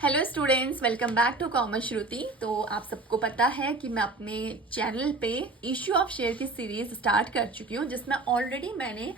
Hello students, welcome back to commerce Shruti. तो आप सबको पता है कि मैं अपने चैनल पे इश्यू ऑफ शेयर की सीरीज स्टार्ट कर चुकी हूँ, जिसमें ऑलरेडी मैंने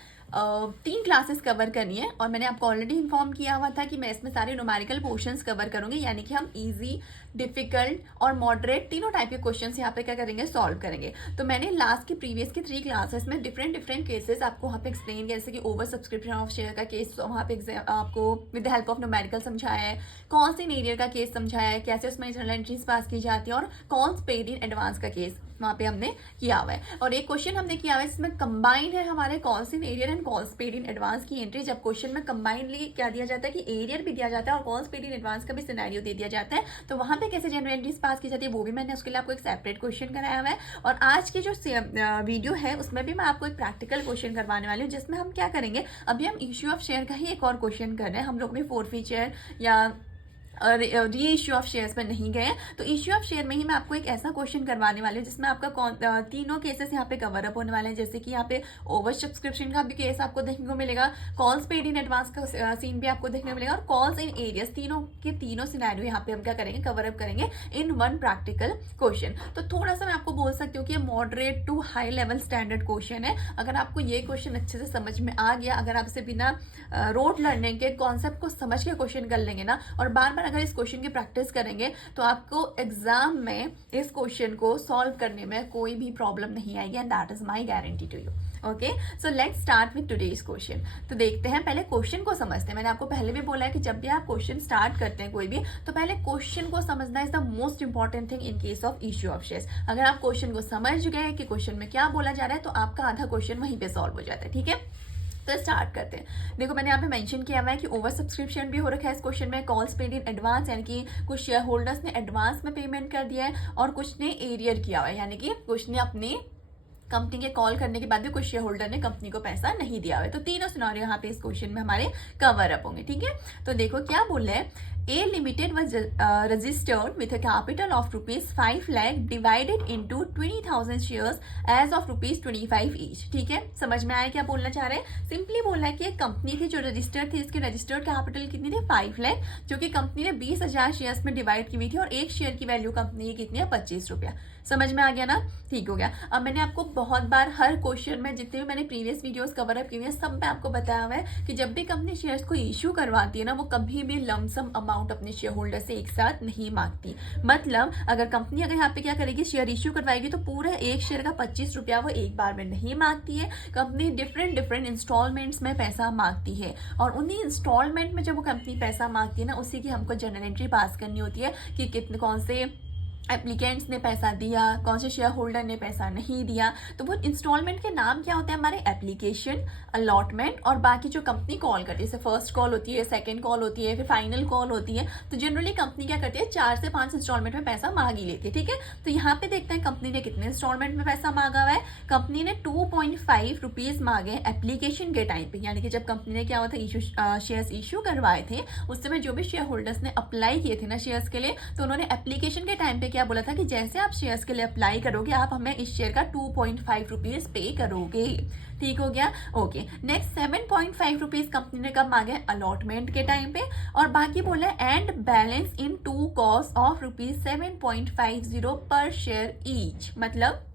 3 क्लासेस कवर करनी है और मैंने आपको ऑलरेडी इन्फॉर्म किया हुआ था कि मैं इसमें सारे न्यूमेरिकल पोर्शंस कवर करूंगी, यानी कि हम इजी, डिफिकल्ट और मॉडरेट तीनों टाइप के क्वेश्चंस यहाँ पे क्या करेंगे, सॉल्व करेंगे। तो मैंने लास्ट की प्रीवियस की 3 क्लासेस में डिफरेंट केसेस आपको वहाँ पे एक्सप्लेन, जैसे कि ओवर सब्सक्रिप्शन ऑफ शेयर का केस वहाँ पे आपको with the help of numerical समझाया है, कौन सी एरियर का केस समझाया है, कैसे उसमें जर्नल एंट्रीज पास की जाती है और कौन पेड इन एडवांस का केस वहाँ पे हमने किया हुआ है। और एक क्वेश्चन हमने किया हुआ है, इसमें कंबाइंड है हमारे calls in arrear and calls paid in advance की एंट्री। जब क्वेश्चन में कंबाइंडली क्या दिया जाता है कि एरियर भी दिया जाता है और कॉल्स पेड इन एडवांस का भी सिनेरियो दे दिया जाता है, तो वहाँ पे कैसे जनरल एंट्रीज पास की जाती है वो भी मैंने उसके लिए आपको एक सेपरेट क्वेश्चन कराया हुआ है। और आज की जो वीडियो है उसमें भी मैं आपको एक प्रैक्टिकल क्वेश्चन करवाने वाली हूँ, जिसमें हम क्या करेंगे, अभी हम इश्यू ऑफ शेयर का ही एक और क्वेश्चन कर रहे हैं। हम लोग भी फोरफीचर या री इश्यू ऑफ शेयर्स में नहीं गए, तो इश्यू ऑफ शेयर में ही मैं आपको एक ऐसा क्वेश्चन करवाने वाली हूँ जिसमें आपका तीनों केसेस यहाँ पे कवर अप होने वाले हैं। जैसे कि यहाँ पे ओवर सब्सक्रिप्शन का भी केस आपको देखने को मिलेगा, कॉल्स पेड इन एडवांस का सीन भी आपको देखने को मिलेगा और कॉल्स इन एरियस, तीनों के तीनों सिनेरियो यहाँ पे हम क्या करेंगे, कवर अप करेंगे इन वन प्रैक्टिकल क्वेश्चन। तो थोड़ा सा मैं आपको बोल सकती हूँ कि ये moderate to high level standard question है। अगर आपको ये क्वेश्चन अच्छे से समझ में आ गया, अगर आप इसे बिना रोट लर्निंग के कॉन्सेप्ट को समझ के क्वेश्चन कर लेंगे ना, और बार बार अगर इस क्वेश्चन की प्रैक्टिस करेंगे, तो आपको एग्जाम में इस क्वेश्चन को सॉल्व करने में कोई भी प्रॉब्लम नहीं आएगी, and that is my guarantee to you. Okay, so let's start with today's question. तो देखते हैं, पहले क्वेश्चन को समझते हैं। मैंने आपको पहले भी बोला है कि जब भी आप क्वेश्चन स्टार्ट करते हैं कोई भी, तो पहले क्वेश्चन को समझना is the most important thing in case of issue of shares. अगर आप क्वेश्चन को समझ गए कि क्वेश्चन में क्या बोला जा रहा है, तो आपका आधा क्वेश्चन वहीं पे सॉल्व हो जाता है। ठीक है, तो स्टार्ट करते हैं। देखो, मैंने यहाँ पे मेंशन किया हुआ है कि ओवर सब्सक्रिप्शन भी हो रखा है इस क्वेश्चन में, कॉल्स पेड इन एडवांस, यानी कि कुछ शेयर होल्डर्स ने एडवांस में पेमेंट कर दिया है और कुछ ने एरियर किया हुआ है, यानी कि कुछ ने अपनी कंपनी के कॉल करने के बाद भी कुछ शेयर होल्डर ने कंपनी को पैसा नहीं दिया हुआ है। तो तीनों सिनेरियो यहाँ पे इस क्वेश्चन में हमारे कवर अप होंगे। ठीक है, तो देखो क्या बोल रहे हैं, A Limited was registered with a capital of rupees 5 lakh divided into 20,000 shares as of rupees 25 each। ठीक है, समझ में आया क्या बोलना चाह रहे हैं? सिंपली बोल रहा है कि एक कंपनी थी जो रजिस्टर्ड थी, इसकी रजिस्टर्ड कैपिटल कितनी थी, 5 लाख, जो कि कंपनी ने 20,000 शेयर्स में डिवाइड की हुई थी और एक शेयर की वैल्यू कंपनी की कितनी है, 25 रुपया। समझ में आ गया ना? ठीक हो गया। अब मैंने आपको बहुत बार हर क्वेश्चन में, जितने भी मैंने प्रीवियस वीडियोस कवर अप की हुई है, सब में आपको बताया हुआ है कि जब भी कंपनी शेयर्स को इश्यू करवाती है ना, वो कभी भी लमसम अमाउंट अपने शेयर होल्डर से एक साथ नहीं मांगती। मतलब अगर कंपनी अगर यहाँ पे क्या करेगी, शेयर इश्यू करवाएगी, तो पूरा एक शेयर का 25 रुपया वो एक बार में नहीं मांगती है। कंपनी डिफरेंट इंस्टॉलमेंट्स में पैसा मांगती है, और उन्हीं इंस्टॉलमेंट में जब वो कंपनी पैसा मांगती है ना, उसी की हमको जर्नल एंट्री पास करनी होती है कि कितने, कौन से एप्लीकेंट्स ने पैसा दिया, कौन से शेयर होल्डर ने पैसा नहीं दिया। तो वो इंस्टॉलमेंट के नाम क्या होते हैं हमारे, एप्लीकेशन, अलॉटमेंट और बाकी जो कंपनी कॉल करती है, जैसे फर्स्ट कॉल होती है, सेकंड कॉल होती है, फिर फाइनल कॉल होती है। तो जनरली कंपनी क्या करती है, 4 से 5 इंस्टॉलमेंट में पैसा मांग ही लेती है। ठीक है, तो यहाँ पे देखते हैं कंपनी ने कितने इंस्टॉलमेंट में पैसा मांगा हुआ है। कंपनी ने 2.5 रुपीज मांगे एप्लीकेशन के टाइम पे, यानी कि जब कंपनी ने क्या हुआ था, शेयर्स इश्यू करवाए थे, उस समय जो भी शेयर होल्डर्स ने अप्लाई किए थे ना शेयर्स के लिए, तो उन्होंने एप्लीकेशन के टाइम पे क्या बोला था कि जैसे आप शेयर्स के लिए अप्लाई करोगे, आप हमें इस शेयर का 2.5 रुपीज पे करोगे। ठीक हो गया, ओके। नेक्स्ट 7.5 रुपीज कंपनी ने कब मांगे, अलॉटमेंट के टाइम पे, और बाकी बोला and balance in 2 cost of rupees 7.50 per share each. मतलब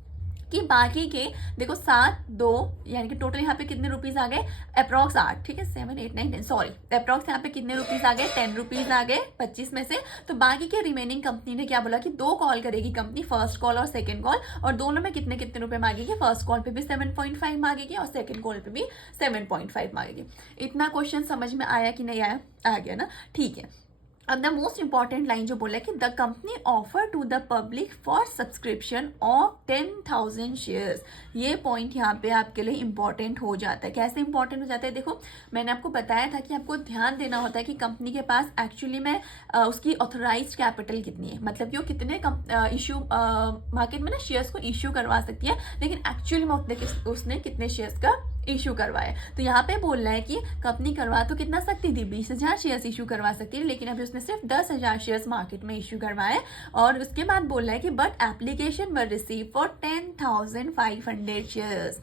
कि बाकी के देखो 7, 2, यानी कि टोटल यहाँ पे कितने रुपीज आ गए, अप्रॉक्स 8। ठीक है, 7, 8, 9, 10, सॉरी, अप्रॉक्स यहाँ पे कितने रुपीज आ गए, 10 रुपीज आ गए 25 में से। तो बाकी के रिमेनिंग कंपनी ने क्या बोला कि 2 कॉल करेगी कंपनी, फर्स्ट कॉल और सेकंड कॉल, और दोनों में कितने कितने रुपए मांगेगी, फर्स्ट कॉल पे भी 7.5 मांगेगी और सेकंड कॉल पे भी 7.5 मांगेगी। इतना क्वेश्चन समझ में आया कि नहीं आया? आ गया ना? ठीक है। अब द मोस्ट इंपॉर्टेंट लाइन जो बोला है कि the company offer to the public for subscription of 10,000 shares. ये पॉइंट यहाँ पे आपके लिए इंपॉर्टेंट हो जाता है। कैसे इंपॉर्टेंट हो जाता है? देखो, मैंने आपको बताया था कि आपको ध्यान देना होता है कि कंपनी के पास एक्चुअली में उसकी ऑथोराइज्ड कैपिटल कितनी है, मतलब कि वो कितने इश्यू मार्केट में ना शेयर्स को इश्यू करवा सकती है, लेकिन एक्चुअली में उसने कितने शेयर्स का इश्यू करवाए। तो यहाँ पे बोल रहा है कि कंपनी करवा तो कितना सकती थी, 20,000 शेयर्स इश्यू करवा सकती थी, लेकिन अभी उसने सिर्फ 10,000 शेयर्स मार्केट में इश्यू करवाए। और उसके बाद बोल रहा है कि but application were receive for 10,500 shares.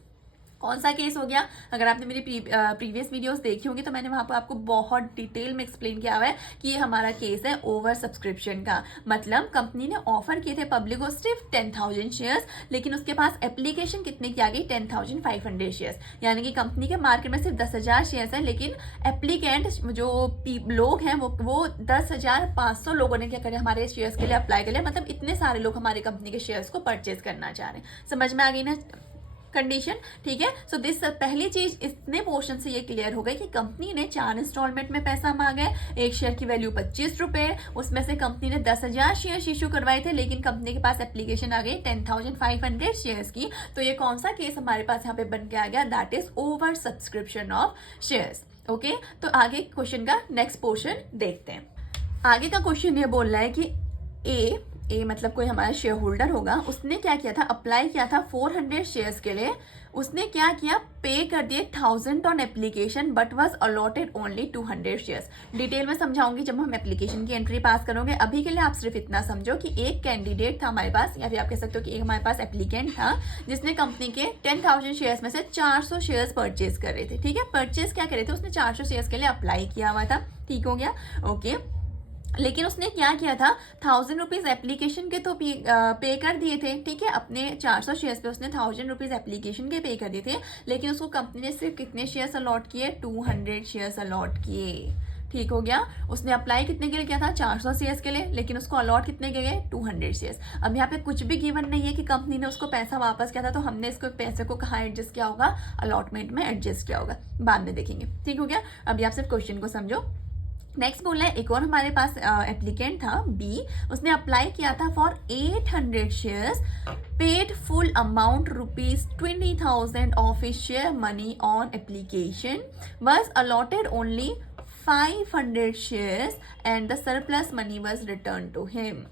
कौन सा केस हो गया? अगर आपने मेरी प्रीवियस वीडियोस देखी होंगी तो मैंने वहां पर आपको बहुत डिटेल में एक्सप्लेन किया हुआ है कि ये हमारा केस है ओवर सब्सक्रिप्शन का। मतलब कंपनी ने ऑफर किए थे पब्लिक को सिर्फ 10,000 शेयर्स, लेकिन उसके पास एप्लीकेशन कितने की आ गई? 10,500 शेयर्स। यानी कि कंपनी के मार्केट में सिर्फ 10,000 शेयर्स हैं, लेकिन एप्लीकेंट जो लोग हैं वो 10,500 लोगों ने क्या करे, हमारे शेयर्स के लिए अप्लाई कर लिया। मतलब इतने सारे लोग हमारे कंपनी के शेयर्स को परचेज करना चाह रहे हैं। समझ में आ गई ना कंडीशन? ठीक है। सो दिस पहली चीज इतने पोर्शन से ये क्लियर हो गई कि कंपनी ने 4 इंस्टॉलमेंट में पैसा मांगा है। एक शेयर की वैल्यू 25 रुपए, उसमें से कंपनी ने 10,000 शेयर इशू करवाए थे, लेकिन कंपनी के पास एप्लीकेशन आ गई 10,500 शेयर्स की। तो ये कौन सा केस हमारे पास यहाँ पे बन के आ गया? That is over subscription of shares. Okay, तो आगे क्वेश्चन का नेक्स्ट पोर्शन देखते हैं। आगे का क्वेश्चन ये बोल रहा है कि ए मतलब कोई हमारा शेयर होल्डर होगा, उसने क्या किया था? अप्लाई किया था 400 शेयर्स के लिए। उसने क्या किया? पे कर दिए 1,000 on application but was allotted only 200 shares. Detail में समझाऊंगी जब हम एप्लीकेशन की एंट्री पास करोगे। अभी के लिए आप सिर्फ इतना समझो कि एक कैंडिडेट था हमारे पास, या फिर आप कह सकते हो कि एक हमारे पास एप्लीकेंट था जिसने कंपनी के 10,000 शेयर्स में से 400 शेयर्स परचेज कर रहे थे। ठीक है, परचेज क्या कर रहे थे? उसने 400 शेयर्स के लिए अप्लाई किया हुआ था। ठीक हो गया, ओके। लेकिन उसने क्या किया था? 1,000 रुपीज एप्लीकेशन के तो पे कर दिए थे। ठीक है, अपने 400 शेयर्स पे उसने 1,000 रुपीज एप्लीकेशन के पे कर दिए थे, लेकिन उसको कंपनी ने सिर्फ कितने शेयर्स अलॉट किए? 200 शेयर्स अलॉट किए। ठीक हो गया। उसने अप्लाई कितने के लिए किया था? 400 शेयर्स के लिए, लेकिन उसको अलॉट कितने के गए? 200 शेयर्स। अब यहाँ पे कुछ भी गिवन नहीं है कि कंपनी ने उसको पैसा वापस किया था, तो हमने इसको पैसे को कहाँ एडजस्ट किया होगा? अलॉटमेंट में एडजस्ट किया होगा, बाद में देखेंगे। ठीक हो गया। अभी आप सिर्फ क्वेश्चन को समझो। नेक्स्ट बोला है, एक और हमारे पास एप्लीकेंट था बी, उसने अप्लाई किया था for 800 shares, paid full amount ₹20,000 of his share money on application, was allotted only 500 shares and the surplus money was return to him.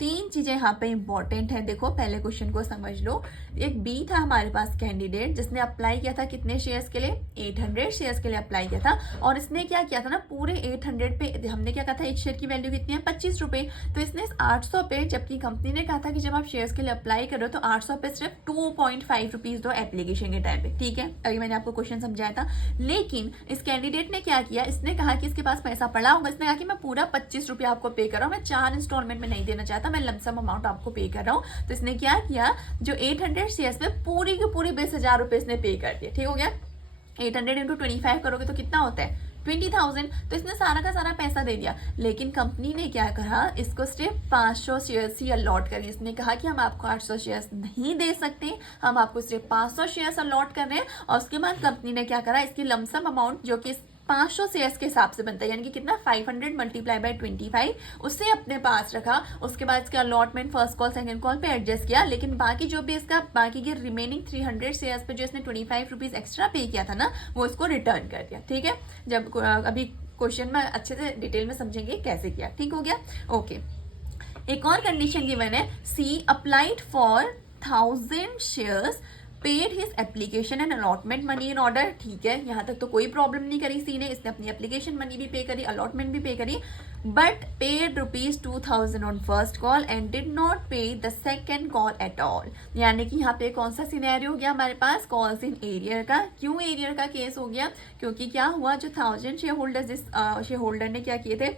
3 चीजें यहाँ पे इंपॉर्टेंट है। देखो, पहले क्वेश्चन को समझ लो। एक बी था हमारे पास कैंडिडेट जिसने अप्लाई किया था कितने शेयर्स के लिए? 800 शेयर्स के लिए अप्लाई किया था। और इसने क्या किया था ना, पूरे 800 पे हमने क्या कहा था? एक शेयर की वैल्यू कितनी है? 25 रुपए। तो इसने 800 पे, जबकि कंपनी ने कहा था कि जब आप शेयर्स के लिए अप्लाई करो तो 800 पे सिर्फ 2.5 रुपीज दो एप्लीकेशन के टाइम पे। ठीक है, अभी मैंने आपको क्वेश्चन समझाया था। लेकिन इस कैंडिडेट ने क्या किया? इसने कहा कि इसके पास पैसा पड़ा होगा, इसने कहा कि मैं पूरा 25 रुपये आपको पे कर रहा हूँ, मैं 4 इंस्टॉलमेंट में नहीं देना चाहता, मैं लमसम अमाउंट आपको पे कर रहा हूँ। तो इसने क्या किया? जो 800 शेयर्स पे पूरी की पूरी 20,000 रुपए इसने पे कर दिया। ठीक हो गया। 800 इंटू 25 करोगे तो कितना होता है? 20,000। तो इसने सारा का सारा पैसा दे दिया। लेकिन कंपनी ने क्या कहा? इसको सिर्फ 500 शेयर्स ही अलॉट करें। इसने कहा कि हम आपको 800 शेयर्स नहीं दे सकते, हम आपको सिर्फ 500 शेयर्स अलॉट कर रहे हैं। और उसके बाद कंपनी ने क्या करा? इसकी लमसम अमाउंट जो कि 500 शेयर्स के हिसाब से बनता है, यानी कि कितना? 500 मल्टीप्लाई बाय 25, उससे अपने पास रखा। उसके बाद इसका allotment first call second call पे एडजस्ट किया। लेकिन बाकी जो भी इसका बाकी के रिमेनिंग 300 शेयर्स पे जो इसने 25 रुपीज एक्स्ट्रा पे किया था ना, वो इसको रिटर्न कर दिया। ठीक है, जब अभी क्वेश्चन में अच्छे से डिटेल में समझेंगे कैसे किया। ठीक हो गया, ओके। एक और कंडीशन गिवन है, C applied for 1,000 shares, paid his application and allotment money in order. ठीक है, यहाँ तक तो कोई प्रॉब्लम नहीं करी सी ने। इसने अपनी एप्लीकेशन मनी भी पे करी, अलॉटमेंट भी पे करी, but paid ₹2,000 on first call and did not pay the second call at all. यानी कि यहाँ पे कौन सा सिनेरियो हो गया हमारे पास? कॉल्स इन एरियर का। क्यों एरियर का केस हो गया? क्योंकि क्या हुआ, जो 1,000 शेयर होल्डर, जिस शेयर होल्डर ने क्या किए थे?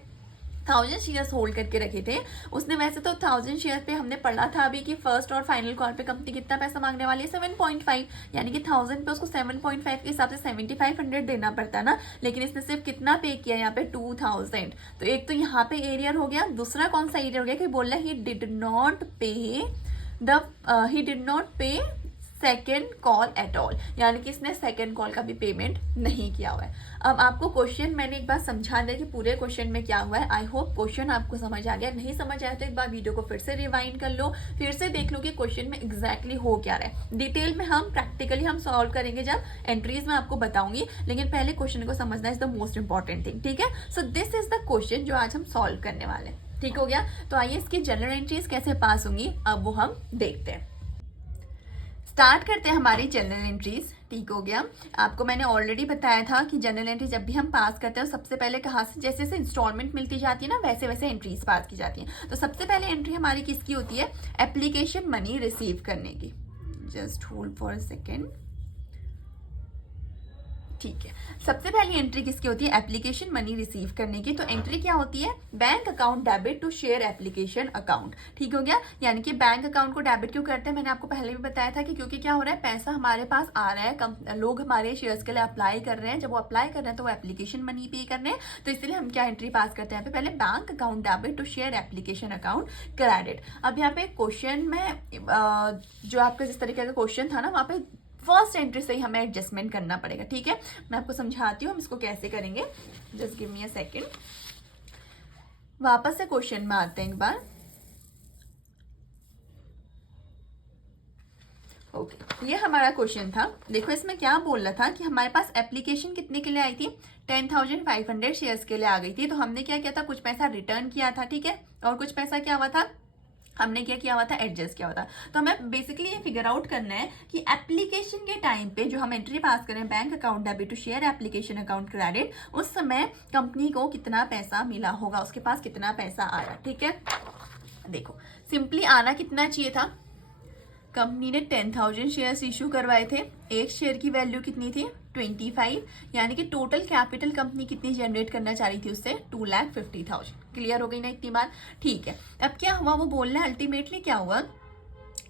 1,000 शेयर्स होल्ड करके रखे थे। उसने वैसे तो 1,000 शेयर पे हमने पढ़ा था अभी कि फर्स्ट और फाइनल कॉल पे कंपनी कितना पैसा मांगने वाली है? 7.5, यानी कि 1,000 पे उसको 7.5 के हिसाब से 7,500 देना पड़ता ना। लेकिन इसने सिर्फ कितना पे किया यहाँ पे? 2,000। तो एक तो यहाँ पे एरियर हो गया। दूसरा कौन सा एरियर हो गया कि बोल रहा है ही डिड नॉट पे सेकेंड कॉल एट ऑल, यानी कि इसने सेकेंड कॉल का भी पेमेंट नहीं किया हुआ है। अब आपको क्वेश्चन मैंने एक बार समझा दिया कि पूरे क्वेश्चन में क्या हुआ है। आई होप क्वेश्चन आपको समझ आ गया। नहीं समझ आया तो एक बार वीडियो को फिर से रिवाइंड कर लो, फिर से देख लो कि क्वेश्चन में एग्जैक्टली हो क्या रहा है। डिटेल में हम प्रैक्टिकली हम सॉल्व करेंगे जब एंट्रीज में आपको बताऊंगी, लेकिन पहले क्वेश्चन को समझना is the most important thing. ठीक है, so this is the question जो आज हम सॉल्व करने वाले हैं। ठीक हो गया। तो आइए इसकी जनरल एंट्रीज कैसे पास होंगी अब वो हम देखते हैं। स्टार्ट करते हैं हमारी जनरल एंट्रीज। ठीक हो गया। आपको मैंने ऑलरेडी बताया था कि जनरल एंट्री जब भी हम पास करते हैं सबसे पहले कहाँ से, जैसे जैसे इंस्टॉलमेंट मिलती जाती है ना, वैसे वैसे एंट्रीज पास की जाती हैं। तो सबसे पहले एंट्री हमारी किसकी होती है? एप्लीकेशन मनी रिसीव करने की। Just hold for a second. ठीक है, सबसे पहली एंट्री किसकी होती है? एप्लीकेशन मनी रिसीव करने की। तो एंट्री क्या होती है? Bank account debit to share application account. ठीक हो गया, यानी कि बैंक अकाउंट को डेबिट क्यों करते हैं? मैंने आपको पहले भी बताया था कि क्योंकि क्या हो रहा है, पैसा हमारे पास आ रहा है, लोग हमारे शेयर्स के लिए अप्लाई कर रहे हैं। जब वो अप्लाई कर रहे हैं तो वो एप्लीकेशन मनी पे कर रहे हैं, तो इसलिए हम क्या एंट्री पास करते हैं? पहले bank account debit to share application account credit. अब यहाँ पे क्वेश्चन में जो आपका जिस तरीके का क्वेश्चन था ना, वहाँ पे फर्स्ट एंट्री से ही हमें एडजस्टमेंट करना पड़ेगा। ठीक है, मैं आपको समझाती हूँ हम इसको कैसे करेंगे। Just give me a second. वापस से क्वेश्चन में आते हैं एक बार। ओके, ये हमारा क्वेश्चन था। देखो इसमें क्या बोल रहा था कि हमारे पास एप्लीकेशन कितने के लिए आई थी? 10,500 शेयर्स के लिए आ गई थी। तो हमने क्या किया था? कुछ पैसा रिटर्न किया था। ठीक है, और कुछ पैसा क्या हुआ था? हमने क्या किया हुआ था? एडजस्ट किया हुआ था। तो हमें बेसिकली ये फिगर आउट करना है कि एप्लीकेशन के टाइम पे जो हम एंट्री पास करें, bank account debit to share application account credit, उस समय कंपनी को कितना पैसा मिला होगा, उसके पास कितना पैसा आया। ठीक है, देखो सिंपली आना कितना चाहिए था? कंपनी ने 10,000 शेयर्स इशू करवाए थे। एक शेयर की वैल्यू कितनी थी? 25, यानी कि टोटल कैपिटल कंपनी कितनी जनरेट करना चाह रही थी उससे? 2,50,000। क्लियर हो गई ना इतनी बार? ठीक है, अब क्या हुआ? वो बोल रहा है अल्टीमेटली क्या हुआ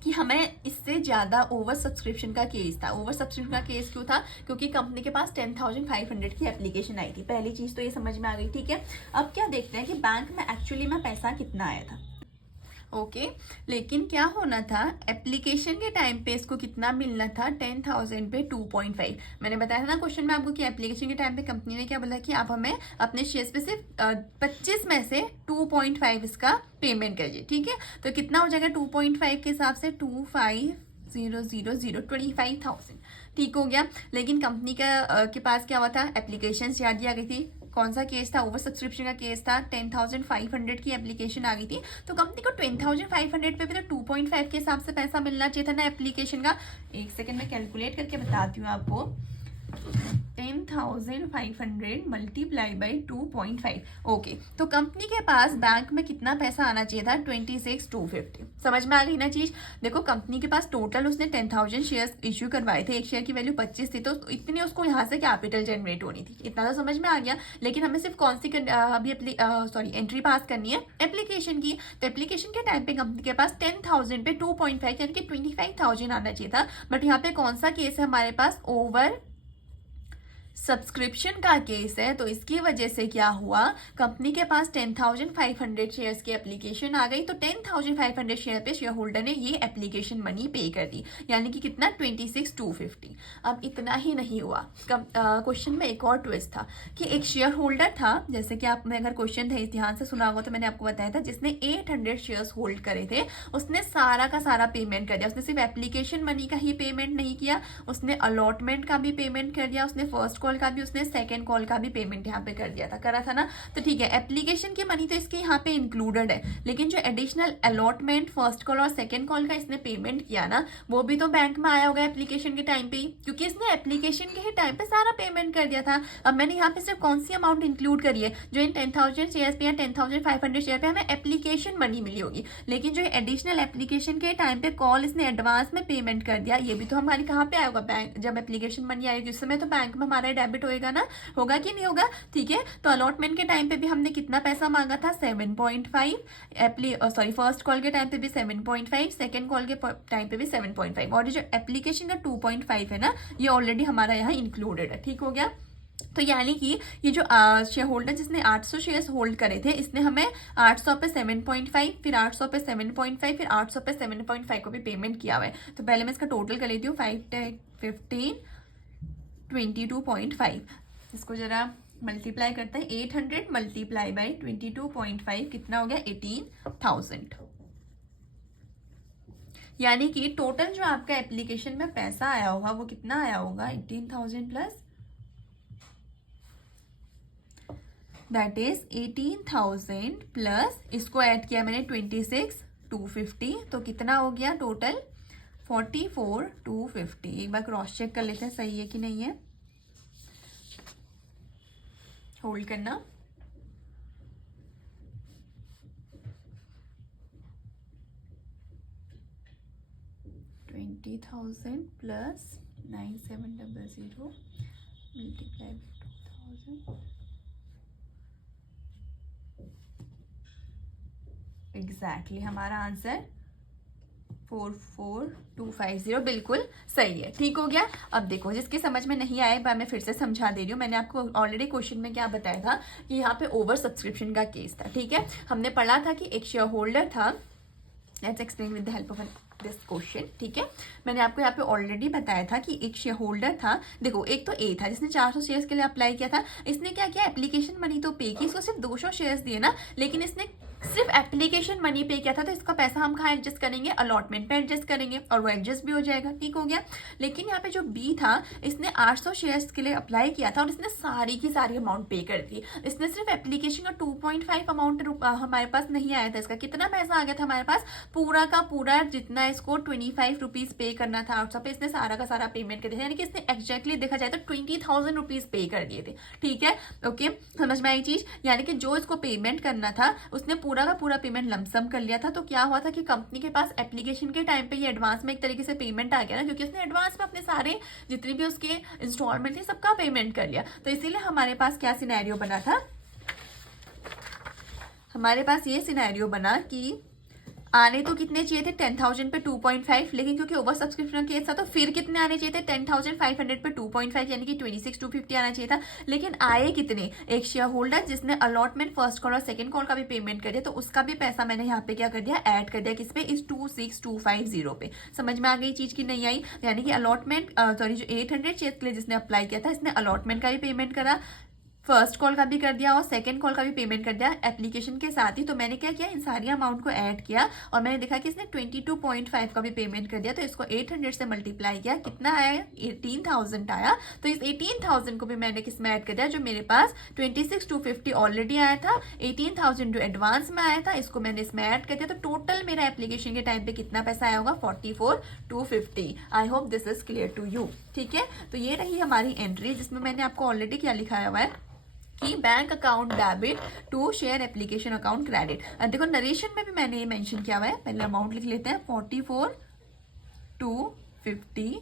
कि हमें इससे ज्यादा ओवर सब्सक्रिप्शन का केस था। ओवर सब्सक्रिप्शन का केस क्यों था? क्योंकि कंपनी के पास 10,500 की एप्लीकेशन आई थी। पहली चीज तो ये समझ में आ गई। ठीक है, अब क्या देखते हैं कि बैंक में एक्चुअली में पैसा कितना आया था। ओके, लेकिन क्या होना था? एप्लीकेशन के टाइम पे इसको कितना मिलना था? 10,000 पे 2.5। मैंने बताया था ना क्वेश्चन में आपको कि एप्लीकेशन के टाइम पे कंपनी ने क्या बोला कि आप हमें अपने शेयर्स पे सिर्फ 25 में से 2.5 इसका पेमेंट करिए। ठीक है, तो कितना हो जाएगा 2.5 के हिसाब से? 25,000 25,000। ठीक हो गया, लेकिन कंपनी का के पास क्या हुआ था? एप्लीकेशन ज्यादा आ गई थी। कौन सा केस था? ओवर सब्सक्रिप्शन का केस था। 10,500 की एप्लीकेशन आ गई थी, तो कंपनी को 10,500 पे भी तो 2.5 के हिसाब से पैसा मिलना चाहिए था ना एप्लीकेशन का। एक सेकंड में कैलकुलेट करके बताती हूँ आपको। 10,500 मल्टीप्लाई बाई 2.5। ओके, तो कंपनी के पास बैंक में कितना पैसा आना चाहिए था? 26,250। समझ में आ गई ना चीज? देखो कंपनी के पास टोटल उसने 10,000 शेयर्स इश्यू करवाए थे। एक शेयर की वैल्यू 25 थी, तो इतनी उसको यहाँ से कैपिटल जनरेट होनी थी। इतना तो समझ में आ गया, लेकिन हमें सिर्फ कौन सी अभी एंट्री पास करनी है? एप्लीकेशन की। तो एप्लीकेशन के टाइम पे कंपनी के पास 10,000 पे 2.5 यानी कि 25,000 आना चाहिए था। बट यहाँ पे कौन सा केस है हमारे पास? ओवर सब्सक्रिप्शन का केस है। तो इसकी वजह से क्या हुआ? कंपनी के पास 10,500 शेयर्स की एप्लीकेशन आ गई, तो 10,500 शेयर पे शेयर होल्डर ने ये एप्लीकेशन मनी पे कर दी, यानी कि कितना? 26,250। अब इतना ही नहीं हुआ, क्वेश्चन में एक और ट्विस्ट था कि एक शेयर होल्डर था, जैसे कि आपने अगर क्वेश्चन ध्यान से सुना होगा तो मैंने आपको बताया था, जिसने 800 शेयर्स होल्ड करे थे। उसने सारा का सारा पेमेंट कर दिया। उसने सिर्फ एप्लीकेशन मनी का ही पेमेंट नहीं किया, उसने अलॉटमेंट का भी पेमेंट कर दिया, उसने फर्स्ट कॉल का भी, उसने सेकंड कॉल का भी पेमेंट यहाँ पे कर दिया था, करा था ना? तो ठीक है, एप्लीकेशन की मनी तो इसके यहाँ पे इंक्लूडेड है, लेकिन जो एडिशनल अलॉटमेंट, फर्स्ट कॉल और सेकंड कॉल का इसने पेमेंट किया ना, वो भी तो बैंक में आया होगा एप्लीकेशन के टाइम पे ही, क्योंकि इसने एप्लीकेशन के ही टाइम पे सारा पेमेंट कर दिया था। अब मैंने यहाँ पे सिर्फ कौन सी अमाउंट इंक्लूड करी है? जो इन 10,000 शेयर पे या 10,500 शेयर पे हमें एप्लीकेशन मनी मिली होगी, लेकिन जो एडिशनल एप्लीकेशन के टाइम पे कॉल इसने एडवांस में पेमेंट कर दिया, ये भी तो हमारे कहाँ पे आएगा? बैंक। जब एप्लीकेशन मनी आएगी उस समय तो बैंक में हमारा डेबिट होएगा ना, होगा कि नहीं होगा? ठीक है, तो अलॉटमेंट के टाइम पे भी हमने कितना पैसा मांगा था? 7.5। फर्स्ट कॉल के टाइम पे भी 7.5, सेकंड कॉल के टाइम पे भी 7.5, और जो एप्लीकेशन का 2.5 है ना, ये ऑलरेडी हमारा यहाँ इंक्लूडेड है। ठीक हो गया, तो यानी कि ये जो शेयर होल्डर जिसने 800 शेयर्स होल्ड करे थे, इसने हमें 800 पे 7.5, फिर 800 पे 7.5, फिर 800 पे 7.5 को भी पेमेंट किया हुआ है। तो पहले मैं इसका टोटल कर लेती हूँ। 5, 10, 15, 22.5। इसको जरा मल्टीप्लाई करते हैं। 800 मल्टीप्लाई बाई 22.5 कितना हो गया? 18,000। यानी कि टोटल जो आपका एप्लीकेशन में पैसा आया होगा वो कितना आया होगा? 18,000 प्लस, दैट इज 18,000 प्लस, इसको ऐड किया मैंने 26,250, तो कितना हो गया टोटल? 44,250। एक बार क्रॉस चेक कर लेते हैं सही है कि नहीं है। होल्ड करना। $20,000 प्लस 9700 मल्टीप्लाई 2000 एग्जैक्टली हमारा आंसर 44250 बिल्कुल सही है। ठीक हो गया। अब देखो जिसकी समझ में नहीं आए मैं फिर से समझा दे रही हूँ। मैंने आपको ऑलरेडी क्वेश्चन में क्या बताया था कि यहाँ पे ओवर सब्सक्रिप्शन का केस था। ठीक है, हमने पढ़ा था कि एक शेयर होल्डर था। Let's explain with the help of this question. ठीक है, मैंने आपको यहाँ पे ऑलरेडी बताया था कि एक शेयर होल्डर था। देखो एक तो ए था जिसने 400 शेयर्स के लिए अप्लाई किया था। इसने क्या किया, एप्लीकेशन मनी तो पे की, इसको सिर्फ 200 शेयर्स दिए ना, लेकिन इसने सिर्फ एप्लीकेशन मनी पे किया था, तो इसका पैसा हम कहाँ एडजस्ट करेंगे, अलॉटमेंट पे एडजस्ट करेंगे और वो एडजस्ट भी हो जाएगा। ठीक हो गया। लेकिन यहाँ पे जो बी था इसने 800 शेयर्स के लिए अप्लाई किया था और इसने सारी की सारी अमाउंट पे कर दी। इसने सिर्फ एप्लीकेशन का 2.5 अमाउंट हमारे पास नहीं आया था। इसका कितना पैसा आ गया था हमारे पास, पूरा का पूरा जितना इसको 25 रुपीज पे करना था आउटसाइड पे, इसने सारा का सारा पेमेंट कर दिया। यानी कि इसने एग्जैक्टली देखा जाए तो 20,000 रुपीज पे कर दिए थे। ठीक है, ओके, समझ में आई चीज। यानी कि जो इसको पेमेंट करना था उसने पूरा का पूरा पेमेंट लमसम कर लिया था। तो क्या हुआ था कि कंपनी के पास एप्लीकेशन के टाइम पे ये एडवांस में एक तरीके से पेमेंट आ गया ना, क्योंकि उसने एडवांस में अपने सारे जितनी भी उसके इंस्टॉलमेंट थे सबका पेमेंट कर लिया। तो इसीलिए हमारे पास क्या सिनेरियो बना था, हमारे पास ये सिनेरियो बना कि आने तो कितने चाहिए थे 10,000 पे 2.5, लेकिन क्योंकि ओवर सब्सक्रिप्शन केस था तो फिर कितने आने चाहिए थे 10,500 पे 2.5, यानी कि 26,250 आना चाहिए था। लेकिन आए कितने, एक शेयर होल्डर जिसने अलॉटमेंट फर्स्ट कॉल और सेकंड कॉल का भी पेमेंट कर दिया, तो उसका भी पैसा मैंने यहाँ पे क्या कर दिया, ऐड कर दिया। किस पे, इस 26,250 पे। समझ में आ गई चीज की नहीं आई। यानी कि अलॉटमेंट सॉरी जो 800 शेयर के लिए जिसने अप्लाई किया था इसने अलॉटमेंट का भी पेमेंट करा, फर्स्ट कॉल का भी कर दिया और सेकंड कॉल का भी पेमेंट कर दिया एप्लीकेशन के साथ ही। तो मैंने क्या किया, इन सारी अमाउंट को ऐड किया और मैंने देखा कि इसने 22.5 का भी पेमेंट कर दिया। तो इसको 800 से मल्टीप्लाई किया, कितना आया, 18,000 आया। तो इस 18,000 को भी मैंने किस में ऐड कर दिया, जो मेरे पास 26,250 ऑलरेडी आया था, 18,000 जो एडवांस में आया था इसको मैंने इसमें ऐड कर दिया। तो टोटल मेरा एप्लीकेशन के टाइम पे कितना पैसा आया होगा, 44,250। I hope this is clear to you. ठीक है, तो ये रही हमारी एंट्री जिसमें मैंने आपको ऑलरेडी क्या लिखाया हुआ है कि bank account debit to share application account credit. देखो नरेशन में भी मैंने ये मेंशन किया हुआ है। पहले अमाउंट लिख लेते हैं, 44,250,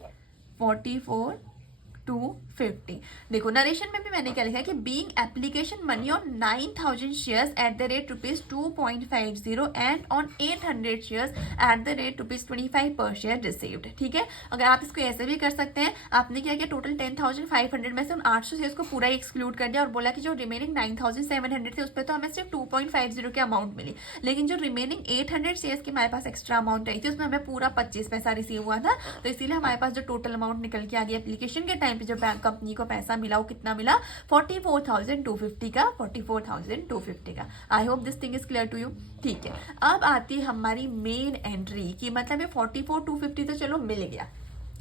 44,250। देखो नरेशन में भी मैंने क्या लिखा है कि being application money on 9,000 shares at the rate ₹2.50 and on 800 shares at the rate ₹25 पर शेयर रिसीव्ड। ठीक है, अगर आप इसको ऐसे भी कर सकते हैं, आपने क्या किया, टोटल 10,500 में से उन 800 शेयर्स को पूरा एक्सक्लूड कर दिया और बोला कि जो रिमेनिंग 9,700 थे उस पर तो हमें सिर्फ 2.50 की अमाउंट मिली, लेकिन जो रिमेनिंग 800 शेयर्स की हमारे पास एक्स्ट्रा अमाउंट आई थी उसमें हमें पूरा 25 पैसा रिसीव हुआ था। तो इसीलिए हमारे पास जो टोटल अमाउंट निकल के आ गई एप्लीकेशन के टाइम पे जो बैंक कंपनी को पैसा मिला वो कितना मिला, 44,250 का, 44,250 का। I hope this thing is clear to you. ठीक है, अब आती है हमारी मेन एंट्री की, मतलब ये 44,250 तो चलो मिल गया,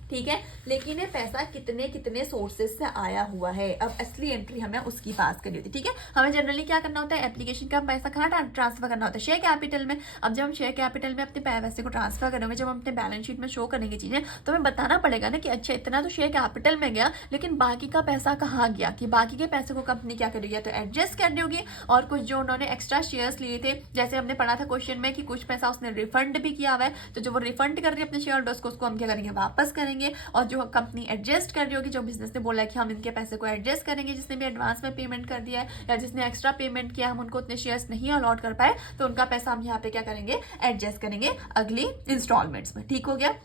ठीक है, लेकिन ये पैसा कितने कितने सोर्सेज से आया हुआ है। अब असली एंट्री हमें उसकी पास करनी होती है। ठीक है, हमें जनरली क्या करना होता है, एप्लीकेशन का पैसा कहाँ ट्रांसफर करना होता है, शेयर कैपिटल में। अब जब हम शेयर कैपिटल में अपने पैसे को ट्रांसफर करेंगे, जब हम अपने बैलेंस शीट में शो करेंगे चीजें, तो हमें बताना पड़ेगा ना कि अच्छा इतना तो शेयर कैपिटल में गया, लेकिन बाकी का पैसा कहाँ गया, कि बाकी के पैसे को कंपनी क्या करेगी, तो एडजस्ट कर देगी। और कुछ जो उन्होंने एक्स्ट्रा शेयर्स लिए थे, जैसे हमने पढ़ा था क्वेश्चन में कि कुछ पैसा उसने रिफंड भी किया हुआ है, तो जो वो रिफंड कर रही है अपने शेयर होल्डर्स को, उसको हम क्या करेंगे, वापस करेंगे। और जो कंपनी एडजस्ट कर रही होगी, जो बिजनेस ने बोला है कि हम इनके पैसे को एडजस्ट करेंगे, जिसने भी एडवांस में पेमेंट कर दिया है या जिसने एक्स्ट्रा पेमेंट किया, हम उनको उतने शेयर्स नहीं अलॉट कर पाए, तो उनका पैसा हम यहाँ पे क्या करेंगे, एडजस्ट करेंगे अगली इंस्टॉलमेंट्स में। ठीक हो गया,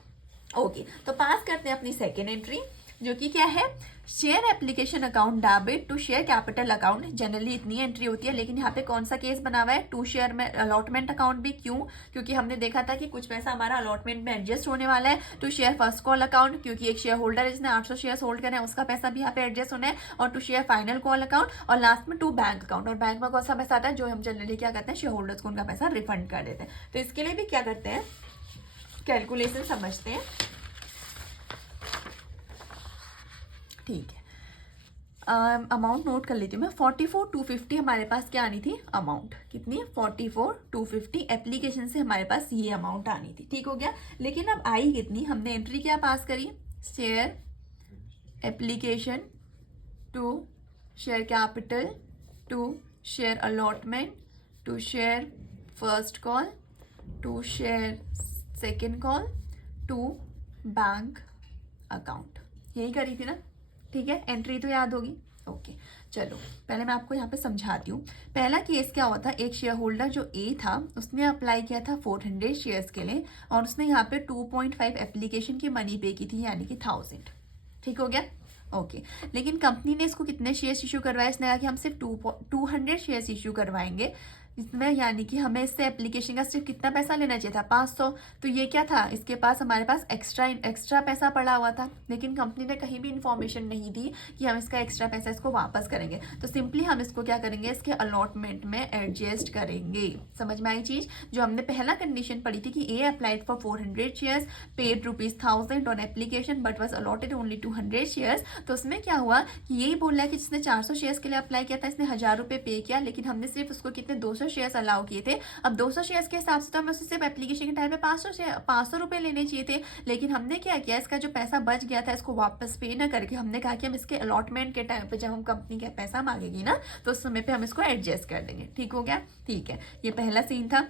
ओके। तो पास करते हैं अपनी सेकेंड एंट्री, जो कि क्या है, share application account debit to share capital account. Generally इतनी एंट्री होती है, लेकिन यहाँ पे कौन सा केस बना हुआ है, टू शेयर में अलॉटमेंट अकाउंट भी। क्यों, क्योंकि हमने देखा था कि कुछ पैसा हमारा अलॉटमेंट में एडजस्ट होने वाला है। To share first call account, क्योंकि एक शेयर होल्डर है जिसने 800 शेयर होल्ड करना है, उसका पैसा भी यहाँ पे एडजस्ट होना है। और to share final call account, और लास्ट में टू बैंक अकाउंट। और बैंक में कौन सा पैसा आता है, जो हम जनरली क्या करते हैं, शेयर होल्डर्स को उनका पैसा रिफंड कर देते हैं। तो इसके लिए भी क्या करते हैं, कैलकुलेशन समझते हैं। ठीक है, अमाउंट नोट कर लेती हूँ मैं। 44,250 हमारे पास क्या आनी थी, अमाउंट कितनी, 44,250 एप्लीकेशन से हमारे पास ये अमाउंट आनी थी। ठीक हो गया, लेकिन अब आई कितनी, हमने एंट्री क्या पास करी, share application to share capital to share allotment to share first call to share second call to bank account, यही करी थी ना। ठीक है, एंट्री तो याद होगी। ओके चलो पहले मैं आपको यहाँ पे समझाती हूँ। पहला केस क्या हुआ था, एक शेयर होल्डर जो ए था उसने अप्लाई किया था 400 शेयर्स के लिए और उसने यहाँ पे 2.5 एप्लीकेशन की मनी पे की थी, यानी कि 1000। ठीक हो गया। ओके लेकिन कंपनी ने इसको कितने शेयर्स इशू करवाए, इसने कहा कि हम सिर्फ 200 शेयर्स इशू करवाएंगे, इसमें यानी कि हमें इससे एप्लीकेशन का सिर्फ कितना पैसा लेना चाहिए था, 500। तो ये क्या था, इसके पास हमारे पास एक्स्ट्रा पैसा पड़ा हुआ था, लेकिन कंपनी ने कहीं भी इंफॉर्मेशन नहीं दी कि हम इसका एक्स्ट्रा पैसा इसको वापस करेंगे। तो सिंपली हम इसको क्या करेंगे, इसके अलॉटमेंट में एडजस्ट करेंगे। समझ में आई चीज। जो हमने पहला कंडीशन पढ़ी थी कि A applied for 400 shares, paid ₹1000 on application but was allotted only 200 shares. तो उसमें क्या हुआ कि यही बोल रहा है कि जिसने 400 शेयर्स के लिए अप्लाई किया था इसने 1000 रुपए पे किया, लेकिन हमने सिर्फ उसको कितने 200 शेयर्स अलाउ किए थे। अब 200 शेयर्स के हिसाब से तो हमें उससे सिर्फ एप्लीकेशन के टाइम पे 500 रुपए लेने चाहिए थे, लेकिन हमने क्या किया, इसका जो पैसा बच गया था इसको वापस पे ना करके हमने कहा कि हम इसके अलॉटमेंट के टाइम पे जब हम कंपनी का पैसा मांगेगी ना तो उस समय पे हम इसको एडजस्ट कर देंगे। ठीक हो गया। ठीक है, ये पहला सीन था।